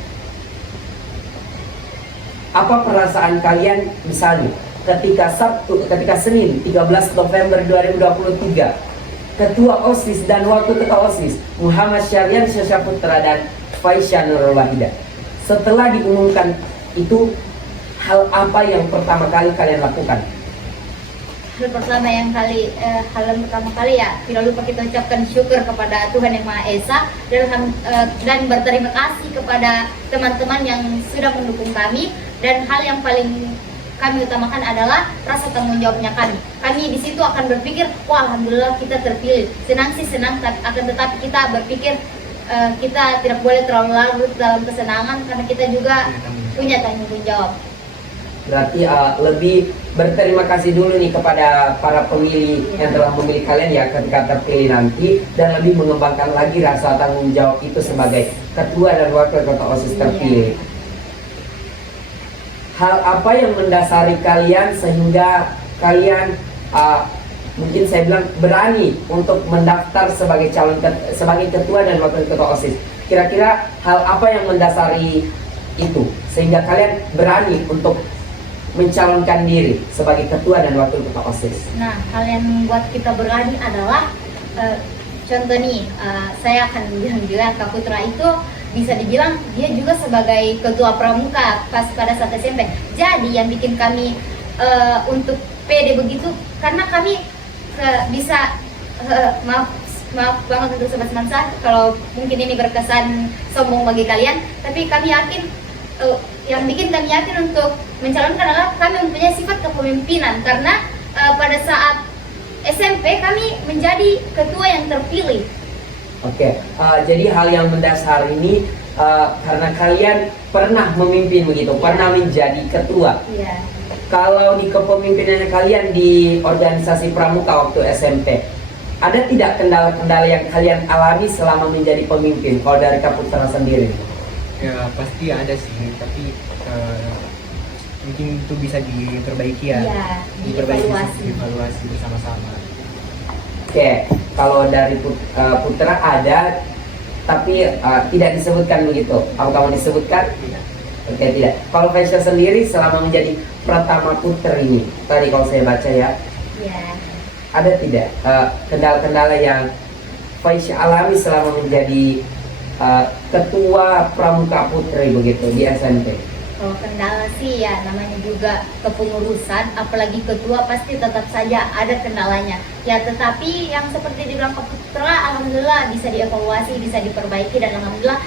apa perasaan kalian misalnya ketika Senin 13 November 2023 Ketua OSIS dan Wakil Ketua OSIS Muhammad Syahrian Syahputra dan Faisya Nurul Wahida, setelah diumumkan itu, hal apa yang pertama kali kalian lakukan? Hal yang pertama kali ya tidak lupa kita ucapkan syukur kepada Tuhan Yang Maha Esa dan berterima kasih kepada teman-teman yang sudah mendukung kami, dan hal yang paling kami utamakan adalah rasa tanggung jawabnya kami. Kami di situ akan berpikir, wah alhamdulillah kita terpilih. Senang sih senang, akan tetapi kita berpikir kita tidak boleh terlalu larut dalam kesenangan karena kita juga punya tanggung jawab. Berarti lebih berterima kasih dulu nih kepada para pemilih yang telah memilih kalian ya ketika terpilih nanti, dan lebih mengembangkan lagi rasa tanggung jawab itu sebagai ketua dan wakil ketua OSIS terpilih. Hal apa yang mendasari kalian sehingga kalian mungkin saya bilang berani untuk mendaftar sebagai ketua dan wakil ketua OSIS? Kira-kira hal apa yang mendasari itu sehingga kalian berani untuk mencalonkan diri sebagai ketua dan wakil ketua OSIS? Nah, hal yang membuat kita berani adalah contoh nih, saya akan bilang juga Kak Putra itu bisa dibilang dia juga sebagai ketua pramuka pada saat SMP. Jadi yang bikin kami untuk pede begitu karena kami bisa maaf banget untuk sobat semansa kalau mungkin ini berkesan sombong bagi kalian, tapi kami yakin yang bikin kami yakin untuk mencalonkan adalah kami mempunyai sifat kepemimpinan, karena pada saat SMP kami menjadi ketua yang terpilih. Oke, jadi hal yang mendasar ini karena kalian pernah memimpin begitu, pernah menjadi ketua. Iya. Kalau di kepemimpinan kalian di organisasi pramuka waktu SMP, ada tidak kendala-kendala yang kalian alami selama menjadi pemimpin? Kalau dari Kak Putra sendiri? Ya pasti ada sih, tapi mungkin itu bisa diperbaiki ya. Iya, Dievaluasi bersama-sama. Oke, kalau dari Putra ada, tapi tidak disebutkan begitu. Kamu disebutkan? Iya. Oke, tidak. Kalau Faisya sendiri selama menjadi Pratama Putra ini, tadi kalau saya baca ya, Iya. ada tidak kendala-kendala yang Faisya alami selama menjadi ketua Pramuka Putri begitu di SMP? Kalau kendala sih ya namanya juga kepengurusan, apalagi ketua pasti tetap saja ada kendalanya. Ya tetapi yang seperti dibilang Kak Putra, alhamdulillah bisa dievaluasi, bisa diperbaiki, dan alhamdulillah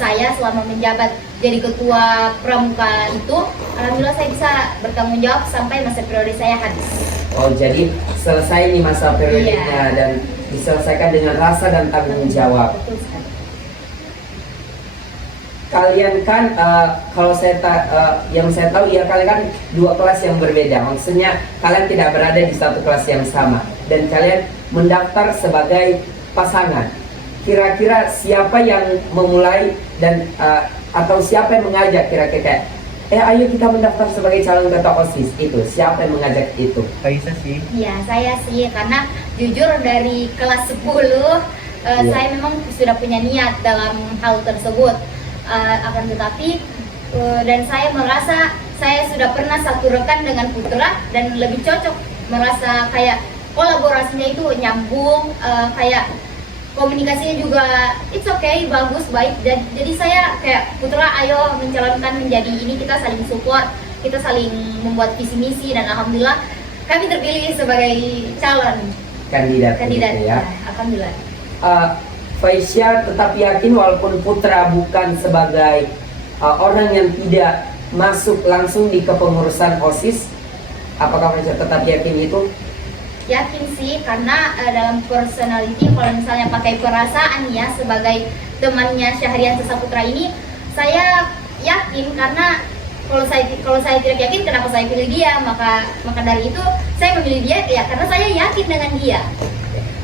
saya selama menjabat jadi ketua pramuka itu, alhamdulillah saya bisa bertanggung jawab sampai masa periode saya habis. Oh, jadi selesai nih masa periodenya. Iya. Dan diselesaikan dengan rasa dan tanggung jawab. Betul sekali. Kalian kan kalau yang saya tahu ya, kalian kan dua kelas yang berbeda. Maksudnya kalian tidak berada di satu kelas yang sama, dan kalian mendaftar sebagai pasangan. Kira-kira siapa yang memulai dan atau siapa yang mengajak, kira-kira ayo kita mendaftar sebagai calon ketua OSIS? Itu siapa yang mengajak itu? Kaisa sih. Iya, saya sih, karena jujur dari kelas 10 Iya. saya memang sudah punya niat dalam hal tersebut. Akan tetapi dan saya merasa saya sudah pernah satu rekan dengan Putra dan lebih cocok, merasa kayak kolaborasinya itu nyambung, kayak komunikasinya juga it's okay, bagus, baik. Jadi saya kayak Putra, ayo mencalonkan menjadi ini, kita saling support, kita saling membuat visi misi, dan alhamdulillah kami terpilih sebagai calon Kandidat kandidat. ya. Alhamdulillah. Faisya tetap yakin walaupun Putra bukan sebagai orang yang tidak masuk langsung di kepengurusan OSIS, apakah Faisya tetap yakin itu? Yakin sih, karena dalam personality, kalau misalnya pakai perasaan ya, sebagai temannya Syahrian Saputra ini, saya yakin. Karena kalau saya tidak yakin, kenapa saya pilih dia? Maka dari itu saya memilih dia ya karena saya yakin dengan dia.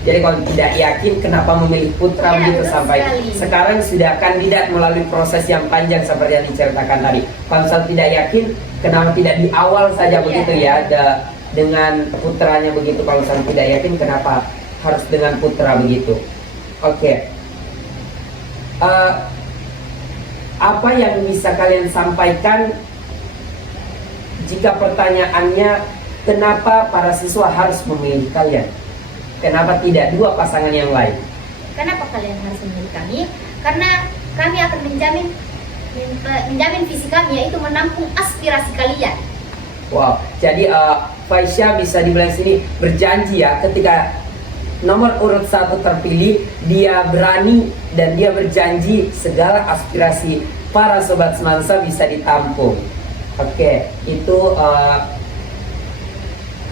Jadi kalau tidak yakin, kenapa memilih Putra Ya, begitu betul sampai sekali. sekarang sudah kandidat melalui proses yang panjang seperti yang diceritakan tadi. Kalau misal tidak yakin, kenapa tidak di awal saja Iya. begitu ya, dengan putranya begitu? Kalau misal tidak yakin, kenapa harus dengan Putra begitu? Oke. Apa yang bisa kalian sampaikan jika pertanyaannya kenapa para siswa harus memilih kalian? Kenapa tidak dua pasangan yang lain? Kenapa kalian harus memilih kami? Karena kami akan menjamin visi kami, yaitu menampung aspirasi kalian. Wow, jadi Faisya bisa dibilang sini berjanji ya, ketika nomor urut 1 terpilih, dia berani dan dia berjanji segala aspirasi para sobat semansa bisa ditampung. Oke, itu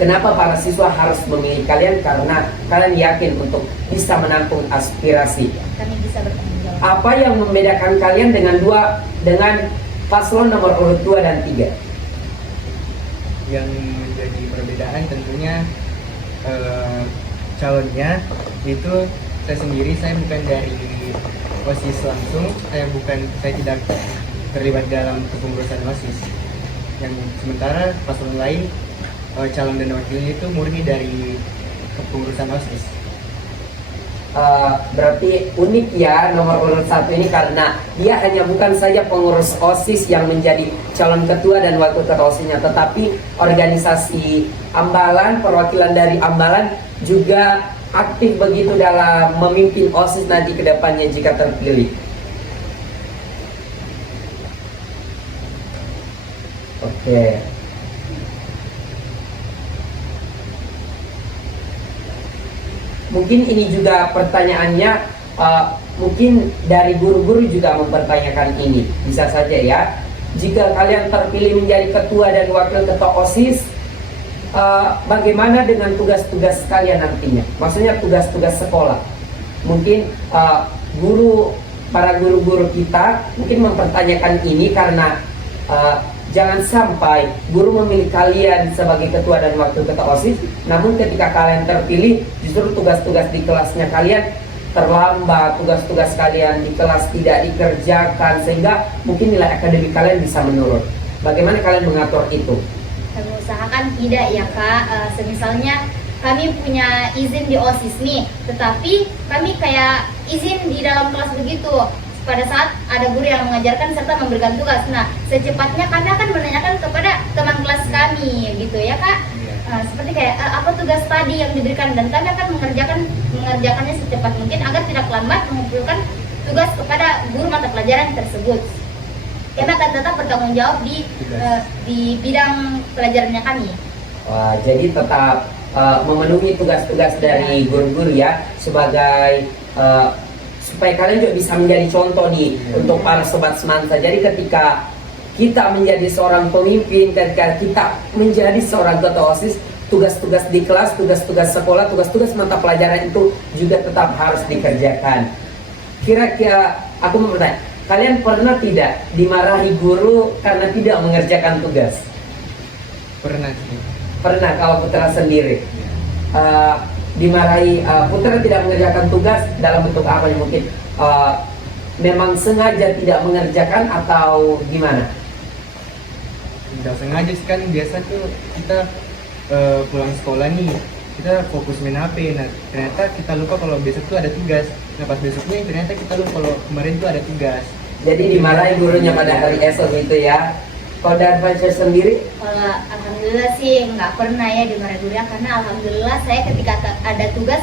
kenapa para siswa harus memilih kalian, karena kalian yakin untuk bisa menampung aspirasi. Kami bisa bertanggung jawab. Apa yang membedakan kalian dengan paslon nomor urut 2 dan 3? Yang menjadi perbedaan tentunya calonnya itu saya bukan dari OSIS langsung, saya tidak terlibat dalam kepengurusan OSIS. Yang sementara paslon lain, calon dan wakilnya itu murni dari kepengurusan OSIS. Berarti unik ya nomor urut 1 ini, karena dia hanya bukan saja pengurus OSIS yang menjadi calon ketua dan wakil ketua OSISnya, tetapi organisasi Ambalan, perwakilan dari Ambalan juga aktif begitu dalam memimpin OSIS nanti ke depannya jika terpilih. Oke. Mungkin ini juga pertanyaannya, mungkin dari guru-guru juga mempertanyakan ini. Bisa saja ya, jika kalian terpilih menjadi ketua dan wakil ketua OSIS, bagaimana dengan tugas-tugas kalian nantinya? Maksudnya tugas-tugas sekolah. Mungkin para guru-guru kita mungkin mempertanyakan ini karena jangan sampai guru memilih kalian sebagai ketua dan wakil ketua OSIS, namun ketika kalian terpilih justru tugas-tugas di kelasnya kalian terlambat, tugas-tugas kalian di kelas tidak dikerjakan, sehingga mungkin nilai akademik kalian bisa menurun. Bagaimana kalian mengatur itu? Kami usahakan tidak ya Kak. Semisalnya kami punya izin di OSIS nih, tetapi kami kayak izin di dalam kelas begitu. Pada saat ada guru yang mengajarkan serta memberikan tugas, nah secepatnya kami akan menanyakan kepada teman kelas kami gitu ya Kak. Seperti kayak apa tugas tadi yang diberikan, dan kami akan mengerjakannya secepat mungkin agar tidak lambat mengumpulkan tugas kepada guru mata pelajaran tersebut. kami akan tetap bertanggung jawab di bidang pelajarannya kami. Wah, jadi tetap memenuhi tugas-tugas dari guru-guru ya, sebagai supaya kalian juga bisa menjadi contoh nih untuk para sobat semansa. Jadi ketika kita menjadi seorang pemimpin, ketika kita menjadi seorang ketua OSIS, tugas-tugas di kelas, tugas-tugas sekolah, tugas-tugas mata pelajaran itu juga tetap harus dikerjakan. Kira-kira aku mau bertanya, kalian pernah tidak dimarahi guru karena tidak mengerjakan tugas? Pernah sih. Pernah. Kalau Putra sendiri dimarahi, Putra tidak mengerjakan tugas dalam bentuk apa nih? Mungkin memang sengaja tidak mengerjakan atau gimana? Tidak sengaja sih, kan biasa tuh kita pulang sekolah nih, kita fokus main HP. Nah ternyata kita lupa kalau besok tuh ada tugas. Nah pas besoknya ternyata kita lupa kalau kemarin tuh ada tugas. Jadi dimarahi gurunya pada hari esok gitu ya. Kalau dari Faisal sendiri? Kalau alhamdulillah sih nggak pernah ya dimarahi gurunya, karena alhamdulillah saya ketika ada tugas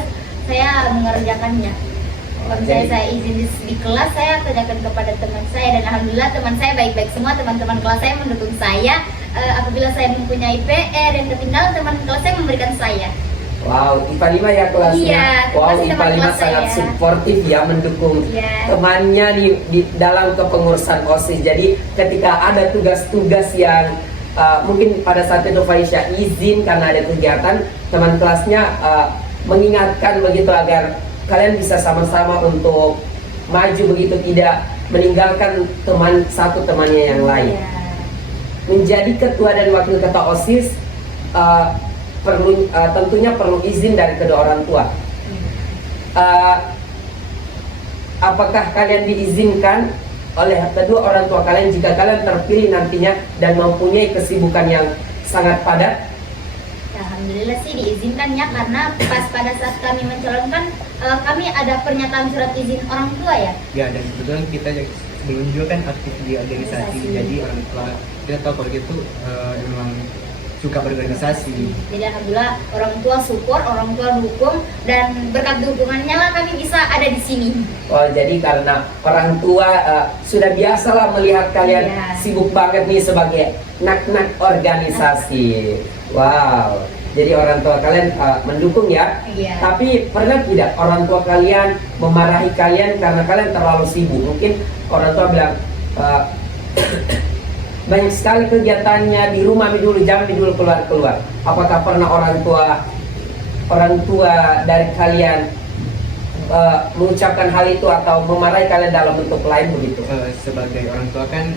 saya mengerjakannya. Kalau misalnya saya izin di kelas, saya tanyakan kepada teman saya, dan alhamdulillah teman saya baik-baik semua. Teman-teman kelas saya mendukung saya. Apabila saya mempunyai PR yang ketinggalan, teman kelas saya memberikan saya. Wow, IPA 5 ya kelasnya. Iya, wow, kelas IPA teman 5 kelas sangat saya. suportif ya, mendukung Iya. temannya di dalam kepengurusan OSIS. Jadi ketika ada tugas-tugas yang mungkin pada saat itu Faisyah izin karena ada kegiatan, teman kelasnya mengingatkan begitu agar kalian bisa sama-sama untuk maju begitu, tidak meninggalkan satu temannya yang lain. Iya. Menjadi ketua dan wakil ketua OSIS tentunya perlu izin dari kedua orang tua. Apakah kalian diizinkan oleh kedua orang tua kalian jika kalian terpilih nantinya dan mempunyai kesibukan yang sangat padat? Alhamdulillah sih diizinkan ya, karena pas pada saat kami mencalonkan kami ada pernyataan surat izin orang tua ya. Ya, dan kebetulan kita sebelum juga kan aktif di organisasi, jadi orang tua kita tahu kalau gitu memang suka berorganisasi. Jadi alhamdulillah orang tua support, orang tua dukung, dan berkat dukungannya lah kami bisa ada di sini. Oh, jadi karena orang tua sudah biasalah melihat kalian Iya. sibuk banget nih sebagai nak-nak organisasi. Wow, jadi orang tua kalian mendukung ya. Iya. Tapi pernah tidak orang tua kalian memarahi kalian karena kalian terlalu sibuk? Mungkin orang tua bilang banyak sekali kegiatannya di rumah dulu, jangan dulu keluar. Apakah pernah orang tua dari kalian mengucapkan hal itu atau memarahi kalian dalam bentuk lain begitu? Sebagai orang tua kan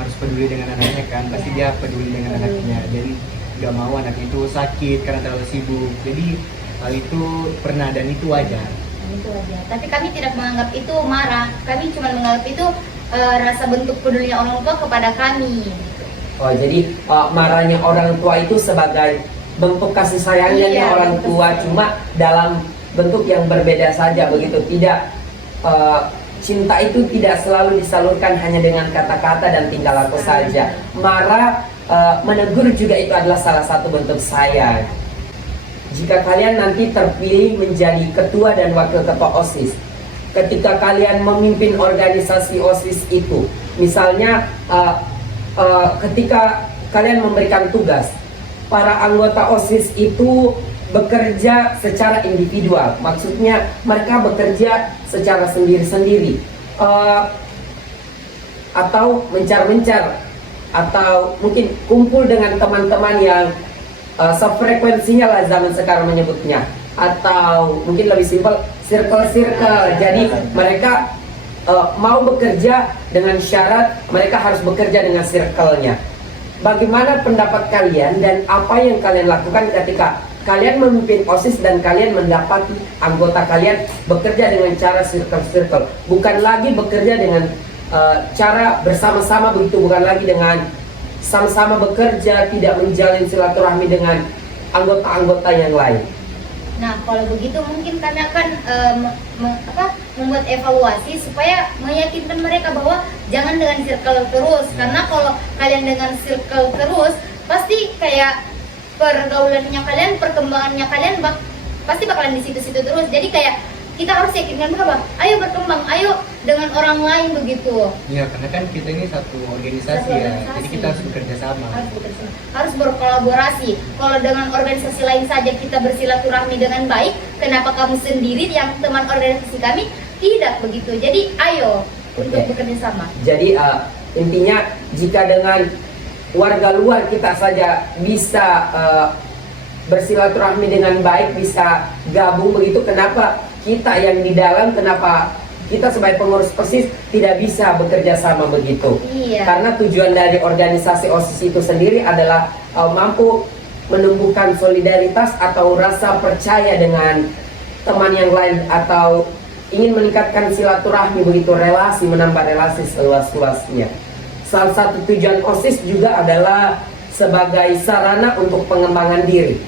harus peduli dengan anaknya kan, pasti dia peduli dengan anaknya, jadi nggak mau anak itu sakit karena terlalu sibuk. Jadi hal itu pernah dan itu wajar. Itu aja. Tapi kami tidak menganggap itu marah. Kami cuma menganggap itu rasa bentuk pedulinya orang tua kepada kami. Oh, jadi marahnya orang tua itu sebagai bentuk kasih sayangnya Iya, nih orang bentuk tua, sayang. cuma dalam bentuk yang berbeda saja begitu. Tidak cinta itu tidak selalu disalurkan hanya dengan kata-kata dan tingkah laku saja. Marah, menegur juga itu adalah salah satu bentuk sayang. Jika kalian nanti terpilih menjadi ketua dan wakil ketua OSIS, ketika kalian memimpin organisasi OSIS itu, misalnya ketika kalian memberikan tugas, para anggota OSIS itu bekerja secara individual, maksudnya mereka bekerja secara sendiri-sendiri, atau mencar-mencar, atau mungkin kumpul dengan teman-teman yang sefrekuensinya lah zaman sekarang menyebutnya, atau mungkin lebih simpel circle-circle. Jadi mereka mau bekerja dengan syarat mereka harus bekerja dengan circle-nya. Bagaimana pendapat kalian dan apa yang kalian lakukan ketika kalian memimpin OSIS dan kalian mendapati anggota kalian bekerja dengan cara circle-circle, bukan lagi bekerja dengan cara bersama-sama begitu, bukan lagi dengan sama-sama bekerja, tidak menjalin silaturahmi dengan anggota-anggota yang lain? Nah, kalau begitu mungkin kami akan membuat evaluasi supaya meyakinkan mereka bahwa jangan dengan circle terus. Karena kalau kalian dengan circle terus, pasti kayak pergaulannya kalian, perkembangannya kalian pasti bakalan di situ-situ terus. Jadi kayak kita harus yakinkan bahwa ayo berkembang, ayo dengan orang lain begitu. Iya, karena kan kita ini satu organisasi Satu ya, organisasi. jadi kita harus bekerja sama. Harus berkolaborasi. Kalau dengan organisasi lain saja kita bersilaturahmi dengan baik, kenapa kamu sendiri yang teman organisasi kami tidak begitu? Jadi ayo untuk bekerja sama. Jadi intinya jika dengan warga luar kita saja bisa bersilaturahmi dengan baik, bisa gabung begitu, kenapa kita yang di dalam, kenapa kita sebagai pengurus OSIS tidak bisa bekerja sama begitu? Iya. Karena tujuan dari organisasi OSIS itu sendiri adalah mampu menumbuhkan solidaritas atau rasa percaya dengan teman yang lain, atau ingin meningkatkan silaturahmi begitu, relasi, menambah relasi seluas-luasnya. Salah satu tujuan OSIS juga adalah sebagai sarana untuk pengembangan diri.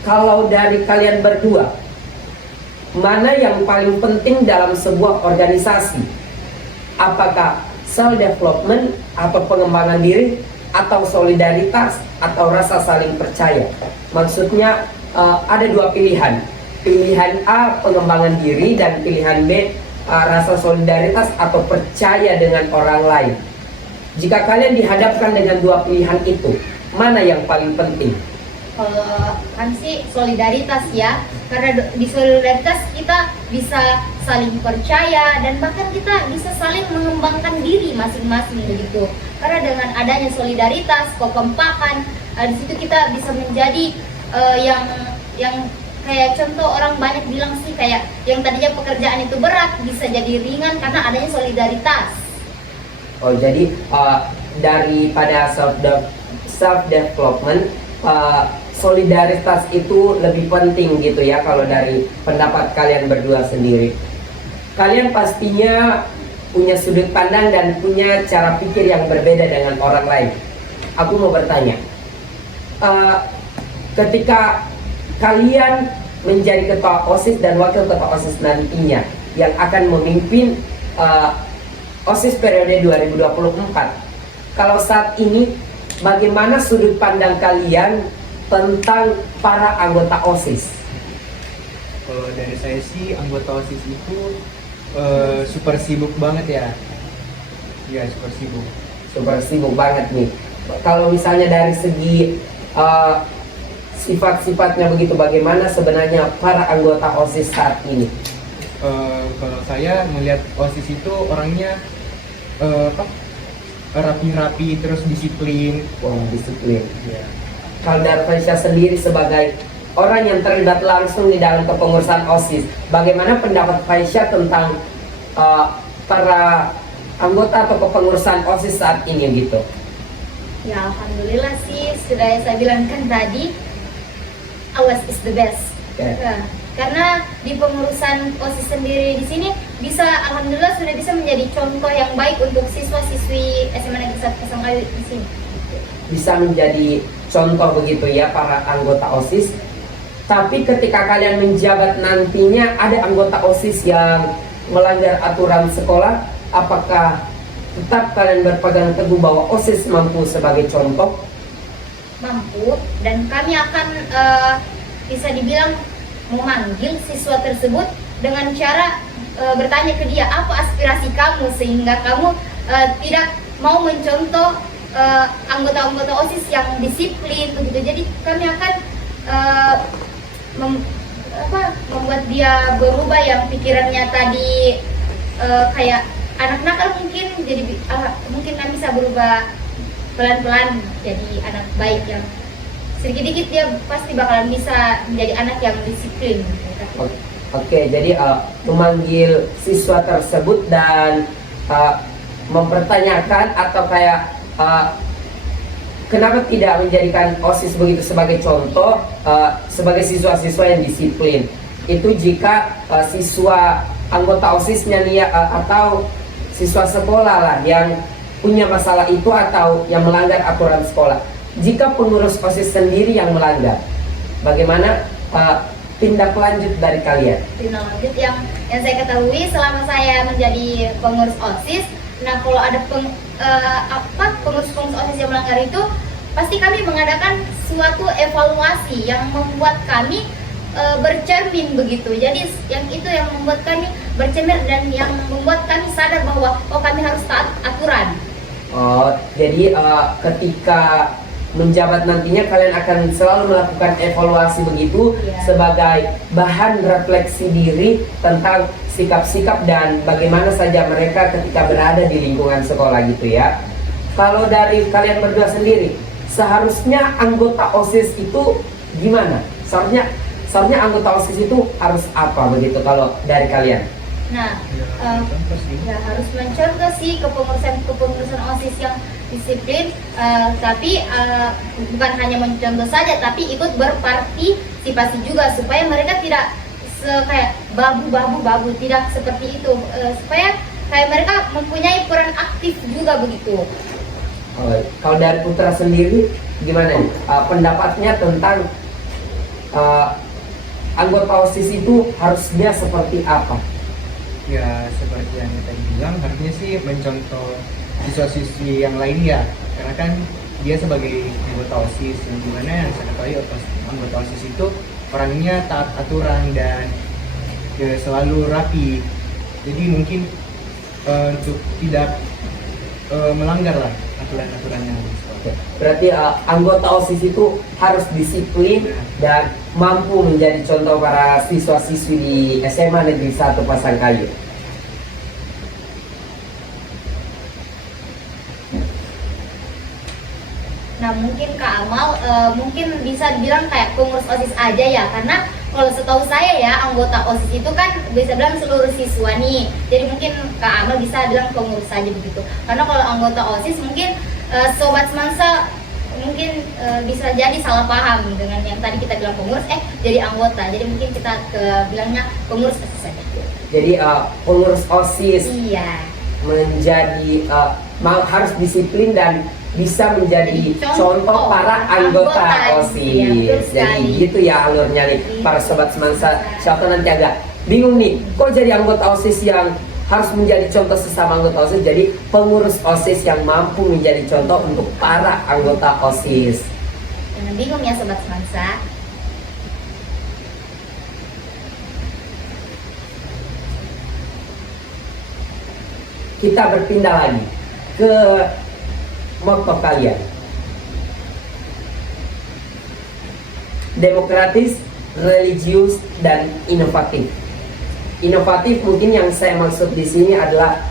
Kalau dari kalian berdua, mana yang paling penting dalam sebuah organisasi? Apakah self development atau pengembangan diri, atau solidaritas atau rasa saling percaya? Maksudnya ada dua pilihan. Pilihan A pengembangan diri, dan pilihan B rasa solidaritas atau percaya dengan orang lain. Jika kalian dihadapkan dengan dua pilihan itu, mana yang paling penting? Kalau kan sih solidaritas ya, karena di solidaritas kita bisa saling percaya dan bahkan kita bisa saling mengembangkan diri masing-masing begitu. Karena dengan adanya solidaritas, kekompakan, di situ kita bisa menjadi yang kayak contoh orang banyak bilang sih, kayak yang tadinya pekerjaan itu berat bisa jadi ringan karena adanya solidaritas. Oh, jadi daripada self development, solidaritas itu lebih penting gitu ya, kalau dari pendapat kalian berdua sendiri. Kalian pastinya punya sudut pandang dan punya cara pikir yang berbeda dengan orang lain. Aku mau bertanya, ketika kalian menjadi ketua OSIS dan wakil ketua OSIS nantinya yang akan memimpin OSIS periode 2024, kalau saat ini bagaimana sudut pandang kalian tentang para anggota OSIS? Kalau dari saya sih, anggota OSIS itu super sibuk banget ya. Iya, super sibuk. Super sibuk banget nih. Kalau misalnya dari segi sifat-sifatnya begitu, bagaimana sebenarnya para anggota OSIS saat ini? Kalau saya melihat OSIS itu orangnya rapi-rapi, terus disiplin. Wah, disiplin. Ya. Kalau dari Faisya sendiri sebagai orang yang terlibat langsung di dalam kepengurusan OSIS, bagaimana pendapat Faisya tentang para anggota atau kepengurusan OSIS saat ini gitu? Ya alhamdulillah sih, sudah saya bilang kan tadi, always is the best. Nah, karena di pengurusan OSIS sendiri di sini bisa, alhamdulillah sudah bisa menjadi contoh yang baik untuk siswa-siswi SMA Negeri 1 Pasangkayu di sini. Bisa menjadi contoh begitu ya para anggota OSIS. Tapi ketika kalian menjabat nantinya ada anggota OSIS yang melanggar aturan sekolah, apakah tetap kalian berpegang teguh bahwa OSIS mampu sebagai contoh? Mampu, dan kami akan bisa dibilang memanggil siswa tersebut dengan cara bertanya ke dia apa aspirasi kamu, sehingga kamu tidak mau mencontoh anggota-anggota OSIS yang disiplin begitu. Jadi kami akan membuat dia berubah, yang pikirannya tadi kayak anak nakal mungkin, jadi mungkin kami bisa berubah pelan-pelan jadi anak baik, yang sedikit-sedikit dia pasti bakalan bisa menjadi anak yang disiplin. Oke, jadi memanggil siswa tersebut dan mempertanyakan atau kayak kenapa tidak menjadikan OSIS begitu sebagai contoh, sebagai siswa-siswa yang disiplin. Itu jika siswa anggota OSISnya nih atau siswa sekolah lah yang punya masalah itu atau yang melanggar aturan sekolah. Jika pengurus OSIS sendiri yang melanggar, bagaimana tindak lanjut dari kalian? Tindak lanjut yang saya ketahui selama saya menjadi pengurus OSIS, nah kalau ada pengurus-pengurus OSIS yang melanggar itu, pasti kami mengadakan suatu evaluasi yang membuat kami bercermin begitu. Jadi yang itu yang membuat kami bercermin dan yang membuat kami sadar bahwa oh kami harus taat aturan. Oh, jadi ketika menjabat nantinya kalian akan selalu melakukan evaluasi begitu Iya. sebagai bahan refleksi diri tentang sikap-sikap dan bagaimana saja mereka ketika berada di lingkungan sekolah gitu ya. Kalau dari kalian berdua sendiri, seharusnya anggota OSIS itu gimana? Seharusnya anggota OSIS itu harus apa begitu kalau dari kalian? Nah, Contoh sih. ya harus mencontoh sih kepengurusan OSIS yang disiplin, tapi bukan hanya mencontoh saja, tapi ikut berpartisipasi juga supaya mereka tidak kayak babu tidak seperti itu, supaya kayak mereka mempunyai peran aktif juga begitu. Oh, kalau dari Putra sendiri gimana nih? Pendapatnya tentang anggota OSIS itu harusnya seperti apa? Ya seperti yang tadi bilang, harusnya sih mencontoh siswa-siswi yang lain ya, karena kan dia sebagai anggota OSIS yang dimana yang saya ketahui anggota OSIS itu orangnya taat aturan dan selalu rapi, jadi mungkin untuk tidak melanggar lah aturan-aturan yang ada di sekolah. Oke, berarti anggota OSIS itu harus disiplin dan mampu menjadi contoh para siswa-siswi di SMA Negeri 1 Pasangkayu. Nah mungkin Kak Amal mungkin bisa dibilang kayak pengurus OSIS aja ya, karena kalau setahu saya ya anggota OSIS itu kan bisa bilang seluruh siswa nih, jadi mungkin Kak Amal bisa bilang pengurus saja begitu. Karena kalau anggota OSIS mungkin sobat semansa mungkin bisa jadi salah paham dengan yang tadi kita bilang pengurus jadi anggota, jadi mungkin kita bilangnya pengurus OSIS saja. Jadi pengurus OSIS Iya. menjadi harus disiplin dan bisa menjadi Contoh contoh para anggota anggota, OSIS. iya, betul Jadi sekali. gitu ya alurnya nih para sobat semansa. Siapa nanti agak bingung nih, kok jadi anggota OSIS yang harus menjadi contoh sesama anggota OSIS? Jadi pengurus OSIS yang mampu menjadi contoh untuk para anggota OSIS. Jangan bingung ya sobat semansa. Kita berpindah lagi ke motto kalian. Demokratis, religius, dan inovatif. Inovatif mungkin yang saya maksud di sini adalah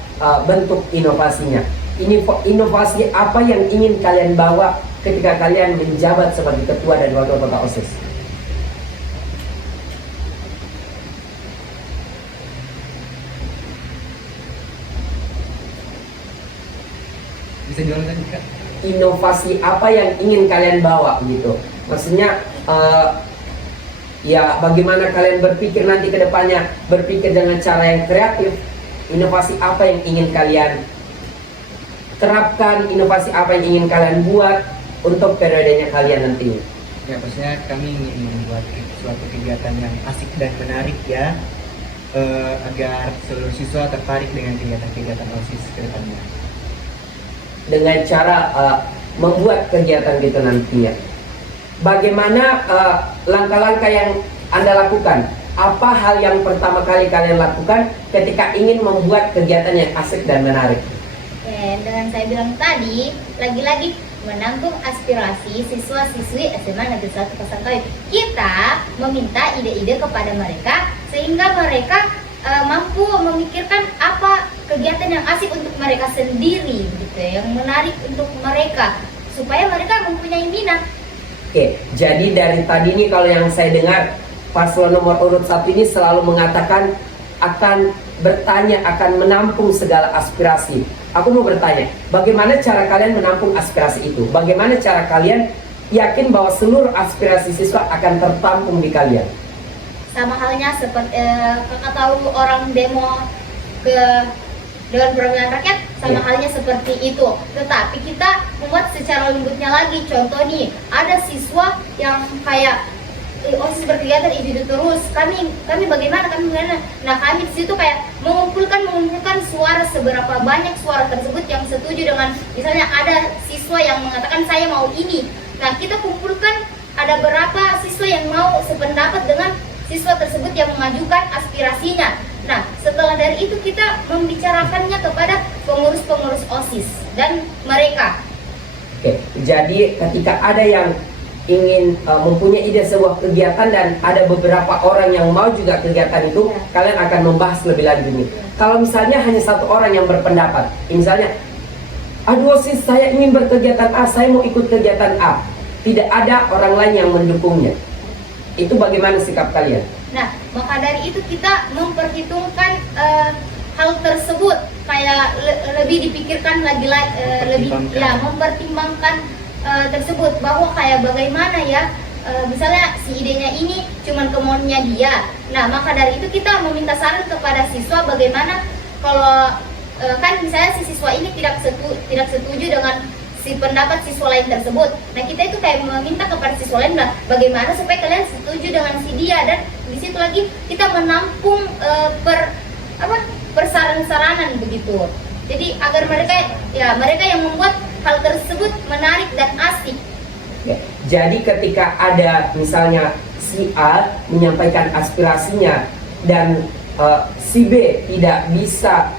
bentuk inovasinya. Inovasi apa yang ingin kalian bawa ketika kalian menjabat sebagai ketua dan wakil ketua OSIS? Bisa jualan tadi Kak? Inovasi apa yang ingin kalian bawa gitu? Maksudnya ya bagaimana kalian berpikir nanti ke depannya, berpikir dengan cara yang kreatif. Inovasi apa yang ingin kalian terapkan, inovasi apa yang ingin kalian buat untuk periodenya kalian nanti. Ya pastinya kami ingin membuat suatu kegiatan yang asik dan menarik ya, agar seluruh siswa tertarik dengan kegiatan-kegiatan OSIS ke depannya. Dengan cara membuat kegiatan gitu nantinya. Bagaimana langkah-langkah yang Anda lakukan? Apa hal yang pertama kali kalian lakukan ketika ingin membuat kegiatan yang asik dan menarik? Dengan saya bilang tadi, lagi-lagi menampung aspirasi siswa-siswi SMA Negeri 1 Pasangkayu. Kita meminta ide-ide kepada mereka sehingga mereka mampu memikirkan apa kegiatan yang asik untuk mereka sendiri gitu, yang menarik untuk mereka supaya mereka mempunyai minat. Oke, jadi dari tadi nih kalau yang saya dengar paslon nomor urut 1 ini selalu mengatakan akan bertanya, akan menampung segala aspirasi. Aku mau bertanya, bagaimana cara kalian menampung aspirasi itu? Bagaimana cara kalian yakin bahwa seluruh aspirasi siswa akan tertampung di kalian? Sama halnya seperti kakak tahu orang demo ke Dewan Perwakilan Rakyat, sama Iya. halnya seperti itu. Tetapi kita membuat secara lembutnya lagi. Contoh nih, ada siswa yang kayak OSIS berkegiatan itu terus. Kami bagaimana? Nah kami di situ kayak mengumpulkan suara, seberapa banyak suara tersebut yang setuju dengan, misalnya ada siswa yang mengatakan saya mau ini. Nah kita kumpulkan ada berapa siswa yang mau sependapat dengan siswa tersebut yang mengajukan aspirasinya. Nah, setelah dari itu kita membicarakannya kepada pengurus-pengurus OSIS dan mereka. Oke, jadi ketika ada yang ingin mempunyai ide sebuah kegiatan dan ada beberapa orang yang mau juga kegiatan itu, kalian akan membahas lebih lanjut nih. Kalau misalnya hanya satu orang yang berpendapat, misalnya, aduh OSIS saya ingin berkegiatan A, saya mau ikut kegiatan A, tidak ada orang lain yang mendukungnya, itu bagaimana sikap kalian? Nah, maka dari itu kita memperhitungkan hal tersebut, kayak lebih dipikirkan lagi, lebih ya mempertimbangkan tersebut, bahwa kayak bagaimana ya, misalnya si idenya ini cuman kemauannya dia. Nah, maka dari itu kita meminta saran kepada siswa bagaimana kalau kan misalnya si siswa ini tidak setuju dengan si pendapat siswa lain tersebut. Nah, kita itu kayak meminta kepada siswa lain, nah, bagaimana supaya kalian setuju dengan si dia, dan di situ lagi kita menampung persaran-saranan begitu. Jadi agar mereka yang membuat hal tersebut menarik dan asik. Ya, jadi ketika ada misalnya si A menyampaikan aspirasinya dan si B tidak bisa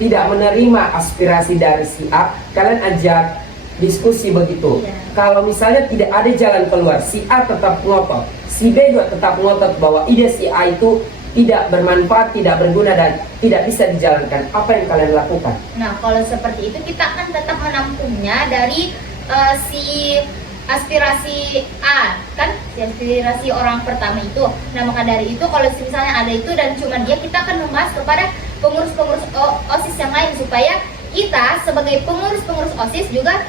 tidak menerima aspirasi dari si A, kalian ajak diskusi begitu. Ya. Kalau misalnya tidak ada jalan keluar, si A tetap ngotot, si B juga tetap ngotot bahwa ide si A itu tidak bermanfaat, tidak berguna, dan tidak bisa dijalankan, apa yang kalian lakukan? Nah, kalau seperti itu kita akan tetap menampungnya dari si aspirasi A, kan si aspirasi orang pertama itu. Nah, maka dari itu kalau misalnya ada itu dan cuma dia, kita akan membahas kepada pengurus-pengurus OSIS yang lain, supaya kita sebagai pengurus-pengurus OSIS juga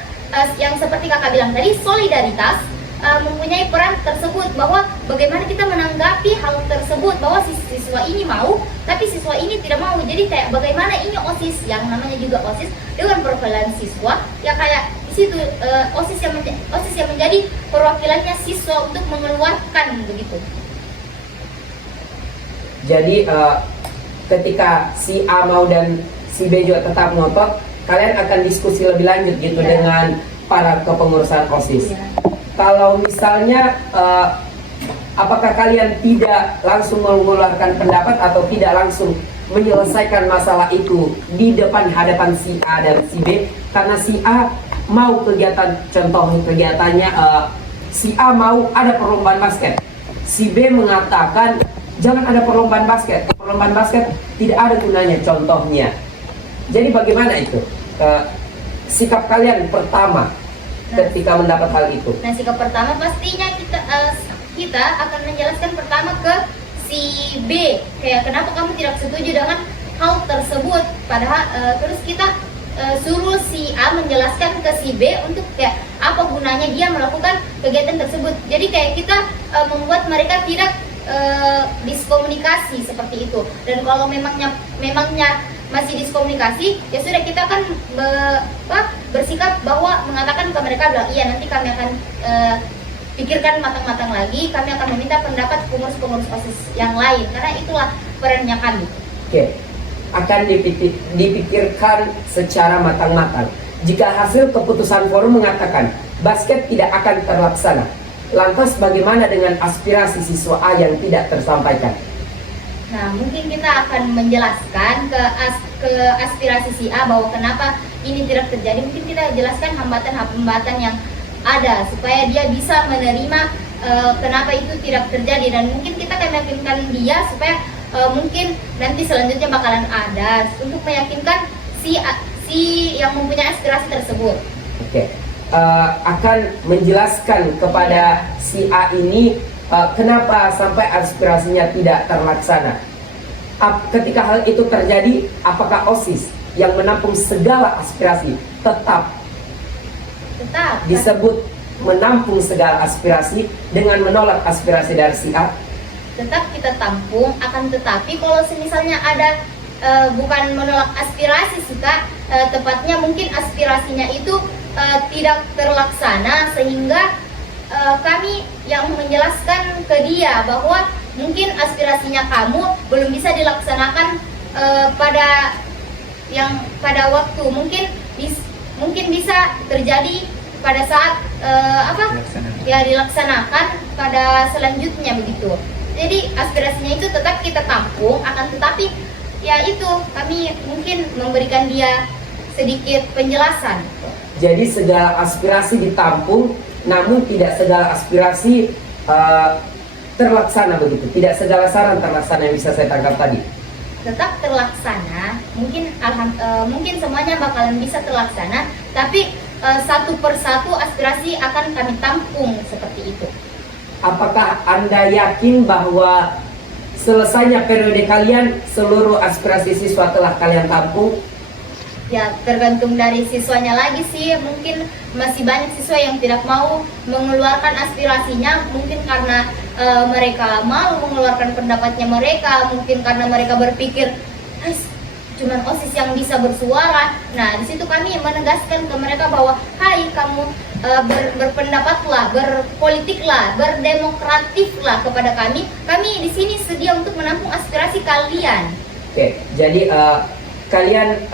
yang seperti kakak bilang tadi, solidaritas, mempunyai peran tersebut, bahwa bagaimana kita menanggapi hal tersebut, bahwa siswa ini mau tapi siswa ini tidak mau. Jadi kayak bagaimana ini OSIS, yang namanya juga OSIS dengan perwakilan siswa, ya kayak di situ OSIS yang menjadi perwakilannya siswa untuk mengeluarkan begitu. Jadi ketika si A mau dan si B juga tetap ngotot, kalian akan diskusi lebih lanjut gitu dengan para kepengurusan OSIS. Kalau misalnya apakah kalian tidak langsung mengeluarkan pendapat atau tidak langsung menyelesaikan masalah itu di depan hadapan si A dan si B, karena si A mau kegiatan, contoh kegiatannya si A mau ada perlombaan basket, si B mengatakan jangan ada perlombaan basket tidak ada gunanya contohnya. Jadi bagaimana itu sikap kalian pertama ketika mendapat hal itu? Nah, sikap pertama pastinya kita akan menjelaskan pertama ke si B, kayak kenapa kamu tidak setuju dengan hal tersebut, padahal terus kita suruh si A menjelaskan ke si B untuk kayak apa gunanya dia melakukan kegiatan tersebut. Jadi kayak kita membuat mereka tidak diskomunikasi seperti itu. Dan kalau memangnya masih diskomunikasi, ya sudah, kita akan bersikap bahwa mengatakan ke mereka bahwa iya, nanti kami akan pikirkan matang-matang lagi, kami akan meminta pendapat pengurus-pengurus OSIS yang lain, karena itulah perannya kami. Oke, akan dipikirkan secara matang-matang. Jika hasil keputusan forum mengatakan basket tidak akan terlaksana, lantas bagaimana dengan aspirasi siswa A yang tidak tersampaikan? Nah, mungkin kita akan menjelaskan ke aspirasi si A bahwa kenapa ini tidak terjadi. Mungkin kita jelaskan hambatan-hambatan yang ada supaya dia bisa menerima kenapa itu tidak terjadi, dan mungkin kita akan meyakinkan dia supaya mungkin nanti selanjutnya bakalan ada untuk meyakinkan si yang mempunyai aspirasi tersebut. Oke, akan menjelaskan kepada si A ini kenapa sampai aspirasinya tidak terlaksana. Ketika hal itu terjadi, apakah OSIS yang menampung segala aspirasi tetap disebut menampung segala aspirasi dengan menolak aspirasi dari si A? Tetap kita tampung, akan tetapi kalau misalnya ada bukan menolak aspirasi sih Kak, tepatnya mungkin aspirasinya itu tidak terlaksana, sehingga kami yang menjelaskan ke dia bahwa mungkin aspirasinya kamu belum bisa dilaksanakan pada waktu, mungkin bisa terjadi pada saat Dilaksanakan. ya dilaksanakan pada selanjutnya begitu. Jadi aspirasinya itu tetap kita tampung, akan tetapi ya itu kami mungkin memberikan dia sedikit penjelasan. Jadi segala aspirasi ditampung, namun tidak segala aspirasi terlaksana begitu. Tidak segala saran terlaksana yang bisa saya tangkap tadi. Tetap terlaksana, mungkin semuanya bakalan bisa terlaksana, tapi satu persatu aspirasi akan kami tampung seperti itu. Apakah Anda yakin bahwa selesainya periode kalian seluruh aspirasi siswa telah kalian tampung? Ya tergantung dari siswanya lagi sih, mungkin masih banyak siswa yang tidak mau mengeluarkan aspirasinya, mungkin karena mereka malu mengeluarkan pendapatnya mereka, mungkin karena mereka berpikir cuman OSIS yang bisa bersuara. Nah di situ kami menegaskan ke mereka bahwa hai kamu berpendapatlah, berpolitiklah, berdemokratiflah kepada kami. Kami di sini sedia untuk menampung aspirasi kalian. Oke, jadi kalian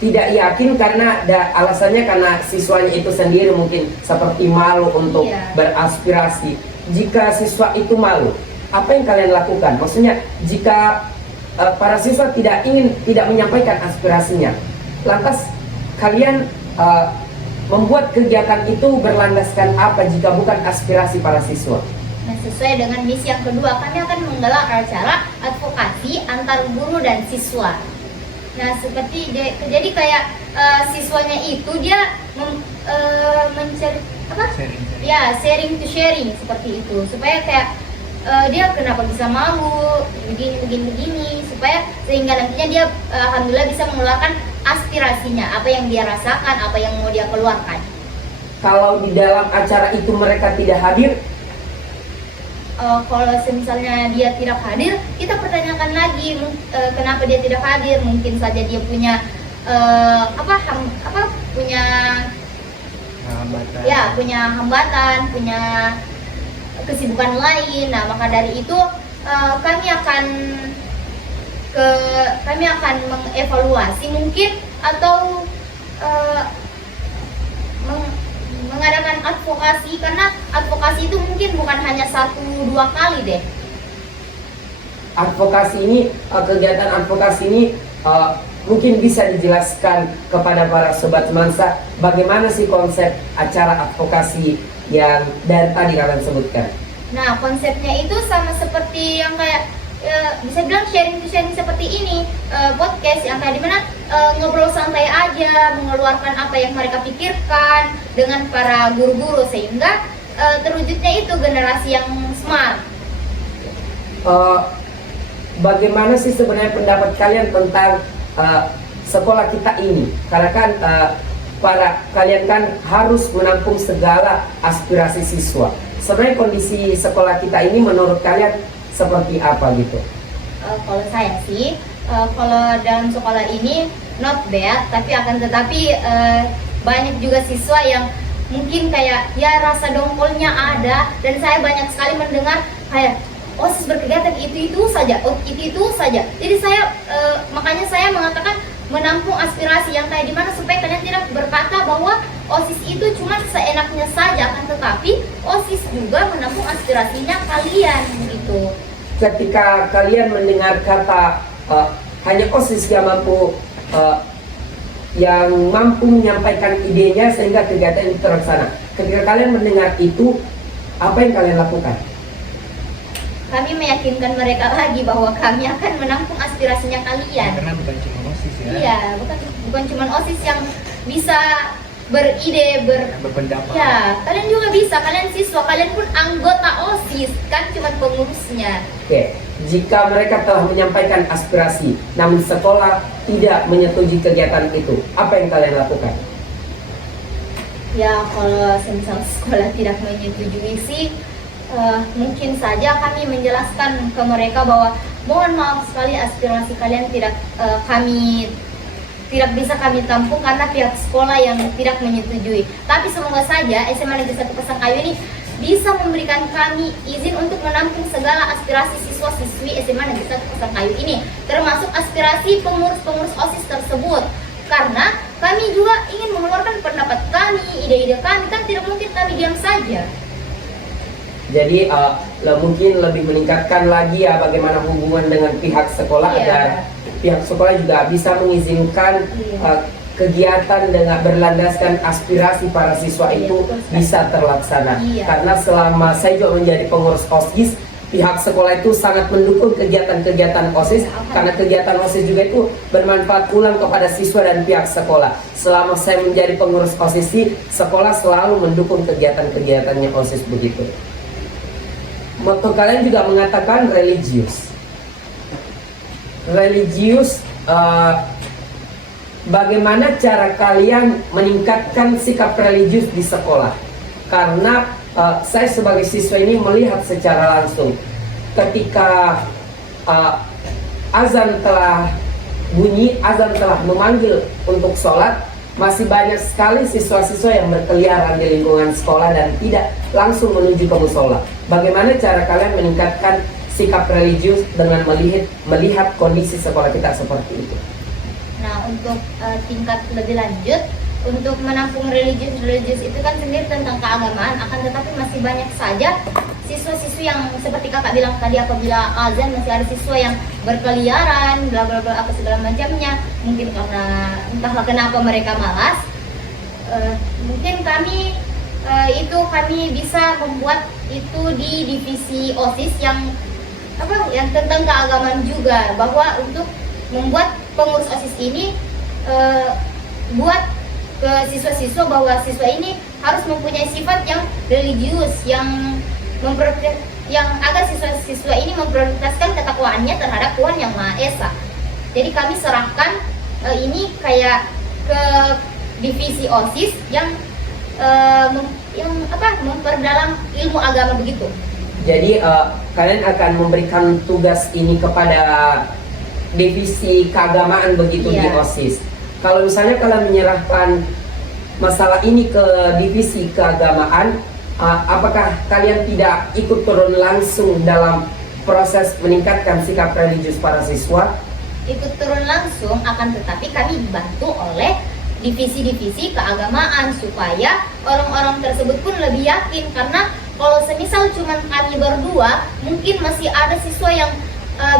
tidak yakin karena alasannya karena siswanya itu sendiri mungkin seperti malu untuk Iya. beraspirasi. Jika siswa itu malu, apa yang kalian lakukan? Maksudnya jika para siswa tidak menyampaikan aspirasinya, lantas kalian membuat kegiatan itu berlandaskan apa jika bukan aspirasi para siswa? Nah, sesuai dengan misi yang kedua, kami akan menggelar acara advokasi antar guru dan siswa. Nah, seperti jadi kayak siswanya itu dia mencari apa? Sharing. Ya, sharing to sharing seperti itu. Supaya kayak dia kenapa bisa malu, begini, supaya sehingga nantinya dia alhamdulillah bisa mengeluarkan aspirasinya, apa yang dia rasakan, apa yang mau dia keluarkan. Kalau di dalam acara itu mereka tidak hadir, Kalau misalnya dia tidak hadir, kita pertanyakan lagi kenapa dia tidak hadir. Mungkin saja dia punya punya Hambatan. ya punya hambatan, punya kesibukan lain. Nah maka dari itu kami akan mengevaluasi mungkin atau mengadakan advokasi, karena advokasi itu mungkin bukan hanya 1-2 kali deh. advokasi ini, kegiatan advokasi ini mungkin bisa dijelaskan kepada para sobat Semansa bagaimana sih konsep acara advokasi yang dari tadi kalian sebutkan? Nah konsepnya itu sama seperti yang kayak bisa bilang sharing seperti ini, podcast yang kayak dimana ngobrol santai aja, mengeluarkan apa yang mereka pikirkan dengan para guru-guru sehingga terwujudnya itu generasi yang smart. Bagaimana sih sebenarnya pendapat kalian tentang sekolah kita ini? Karena kan kalian kan harus menampung segala aspirasi siswa. Sebenarnya kondisi sekolah kita ini menurut kalian seperti apa gitu? Kalau saya sih, kalau dalam sekolah ini not bad, tapi akan tetapi banyak juga siswa yang mungkin kayak ya rasa dongkolnya ada, dan saya banyak sekali mendengar kayak OSIS berkegiatan itu saja. Jadi saya makanya saya mengatakan menampung aspirasi yang kayak dimana supaya kalian tidak berkata bahwa OSIS itu cuma seenaknya saja, akan tetapi OSIS juga menampung aspirasinya kalian gitu. Ketika kalian mendengar kata hanya OSIS yang mampu menyampaikan idenya sehingga kegiatan itu terlaksana. Ketika kalian mendengar itu, apa yang kalian lakukan? Kami meyakinkan mereka lagi bahwa kami akan menampung aspirasinya kalian. Karena bukan cuma OSIS ya. Iya, bukan cuma OSIS yang bisa beride, Berpendapat. ya, kalian juga bisa, kalian siswa, kalian pun anggota OSIS, kan cuma pengurusnya. Oke, jika mereka telah menyampaikan aspirasi, namun sekolah tidak menyetujui kegiatan itu, apa yang kalian lakukan? Ya, kalau semisal sekolah tidak menyetujui sih, mungkin saja kami menjelaskan ke mereka bahwa mohon maaf sekali aspirasi kalian tidak bisa kami tampung karena pihak sekolah yang tidak menyetujui. Tapi semoga saja SMA Negeri 1 Pasangkayu ini bisa memberikan kami izin untuk menampung segala aspirasi siswa-siswi SMA Negeri 1 Pasangkayu ini, termasuk aspirasi pengurus-pengurus OSIS tersebut. Karena kami juga ingin mengeluarkan pendapat kami, ide-ide kami, kan tidak mungkin kami diam saja. Jadi mungkin lebih meningkatkan lagi ya bagaimana hubungan dengan pihak sekolah Iya. agar pihak sekolah juga bisa mengizinkan kegiatan dengan berlandaskan aspirasi para siswa Iya, itu betul sekali. bisa terlaksana. Iya. Karena selama saya juga menjadi pengurus OSIS, pihak sekolah itu sangat mendukung kegiatan-kegiatan OSIS karena kegiatan OSIS juga itu bermanfaat pulang kepada siswa dan pihak sekolah. Selama saya menjadi pengurus OSIS, sekolah selalu mendukung kegiatan-kegiatannya OSIS begitu. Motto kalian juga mengatakan religius. Religius, bagaimana cara kalian meningkatkan sikap religius di sekolah? Karena saya sebagai siswa ini melihat secara langsung ketika azan telah bunyi, azan telah memanggil untuk sholat, masih banyak sekali siswa-siswa yang berkeliaran di lingkungan sekolah dan tidak langsung menuju ke musola. Bagaimana cara kalian meningkatkan sikap religius dengan melihat kondisi sekolah kita seperti itu? Nah, untuk tingkat lebih lanjut, untuk menampung religius itu kan sendiri tentang keagamaan, akan tetapi masih banyak saja siswa-siswi yang seperti kakak bilang tadi, apabila azan masih ada siswa yang berkeliaran, bla bla bla apa segala macamnya, mungkin karena entahlah kenapa mereka malas. Mungkin kami bisa membuat itu di divisi OSIS yang tentang keagamaan juga, bahwa untuk membuat pengurus OSIS ini buat ke siswa-siswa bahwa siswa ini harus mempunyai sifat yang religius, yang agar siswa-siswa ini memprioritaskan ketakwaannya terhadap Tuhan Yang Maha Esa. Jadi kami serahkan ini kayak ke divisi OSIS yang memperdalam ilmu agama begitu. Jadi kalian akan memberikan tugas ini kepada divisi keagamaan begitu di Iya. OSIS. Kalau misalnya kalian menyerahkan masalah ini ke divisi keagamaan, apakah kalian tidak ikut turun langsung dalam proses meningkatkan sikap religius para siswa? Ikut turun langsung, akan tetapi kami dibantu oleh divisi-divisi keagamaan supaya orang-orang tersebut pun lebih yakin, karena kalau semisal cuma kami berdua, mungkin masih ada siswa yang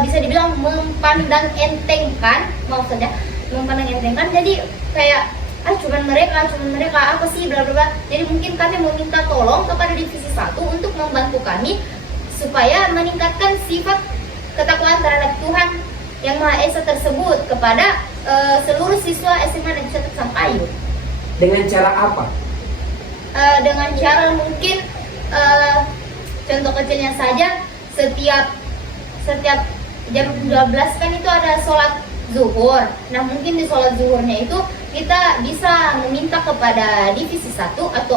bisa dibilang memandang entengkan, jadi kayak cuman mereka apa sih bla bla bla. Jadi mungkin kami meminta tolong kepada divisi 1 untuk membantu kami supaya meningkatkan sifat ketakwaan terhadap Tuhan Yang Maha Esa tersebut kepada seluruh siswa SMA Negeri 1 Pasangkayu. Dengan cara apa? Dengan cara mungkin contoh kecilnya saja, setiap jam 12 kan itu ada sholat zuhur. Nah, mungkin di sholat zuhurnya itu kita bisa meminta kepada divisi 1 atau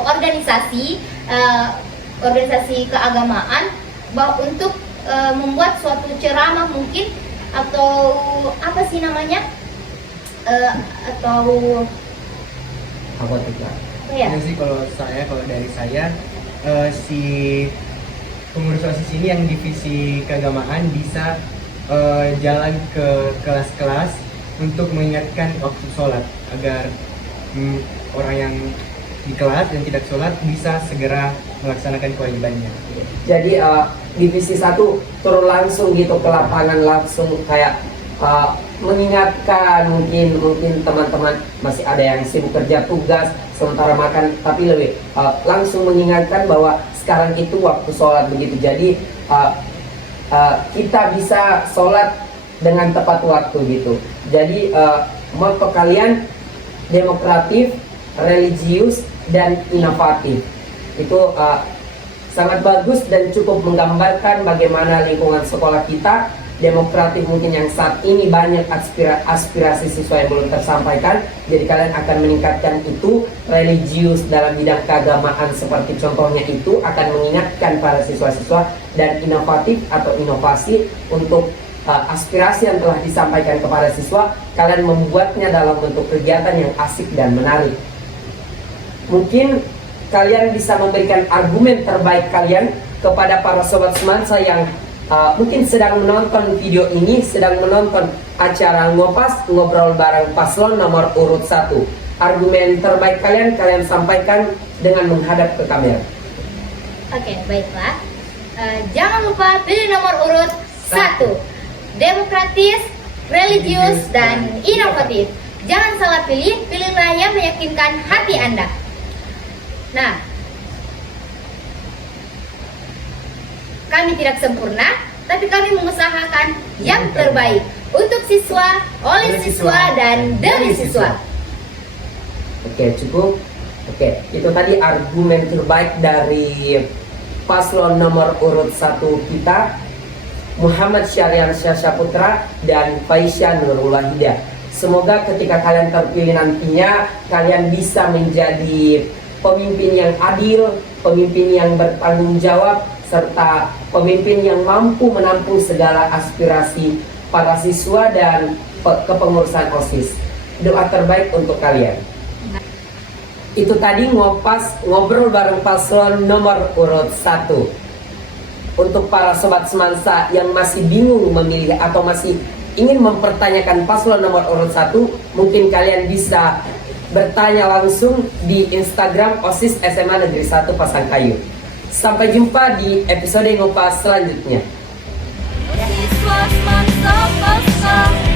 organisasi keagamaan untuk membuat suatu ceramah mungkin, atau apa sih namanya, atau Apa tuh, Kak? apa ya? Ini sih kalau dari saya, si pengurus OSIS ini yang divisi keagamaan bisa jalan ke kelas-kelas untuk mengingatkan waktu sholat agar orang yang di kelas yang tidak sholat bisa segera melaksanakan kewajibannya. Jadi divisi 1 turun langsung gitu ke lapangan, langsung kayak mengingatkan, mungkin teman-teman masih ada yang sibuk kerja tugas sementara makan, tapi lebih langsung mengingatkan bahwa sekarang itu waktu sholat begitu. Jadi kita bisa sholat dengan tepat waktu gitu. Jadi motto kalian demokratif, religius, dan inovatif. Itu sangat bagus dan cukup menggambarkan bagaimana lingkungan sekolah kita demokratif mungkin yang saat ini banyak aspirasi siswa yang belum tersampaikan. Jadi kalian akan meningkatkan itu. Religius dalam bidang keagamaan seperti contohnya itu akan mengingatkan para siswa-siswa, dan inovatif atau inovasi untuk aspirasi yang telah disampaikan kepada siswa, kalian membuatnya dalam bentuk kegiatan yang asik dan menarik. Mungkin kalian bisa memberikan argumen terbaik kalian kepada para sobat semansa yang mungkin sedang menonton video ini, sedang menonton acara Ngopas Ngobrol Bareng Paslon nomor urut 1. argumen terbaik kalian sampaikan dengan menghadap ke kamera. Oke, baiklah. Jangan lupa pilih nomor urut 1. Demokratis, religius, dan inovatif. Jangan salah pilih, pilihlah yang meyakinkan hati Anda. Nah, kami tidak sempurna, tapi kami mengusahakan yang terbaik untuk siswa, oleh siswa, dan demi siswa. Oke, cukup. Oke, itu tadi argumen terbaik dari paslon nomor urut 1 kita, Muhammad Syahrian Syahsyaputra dan Faisya Nurul Wahida. Semoga ketika kalian terpilih nantinya, kalian bisa menjadi pemimpin yang adil, pemimpin yang bertanggung jawab, serta pemimpin yang mampu menampung segala aspirasi para siswa dan kepengurusan OSIS. Doa terbaik untuk kalian. Itu tadi ngobrol bareng paslon nomor urut 1. Untuk para sobat semansa yang masih bingung memilih atau masih ingin mempertanyakan paslon nomor urut 1, mungkin kalian bisa bertanya langsung di Instagram OSIS SMA Negeri 1 Pasangkayu. Sampai jumpa di episode Ngopas selanjutnya. Siswa semasa pasang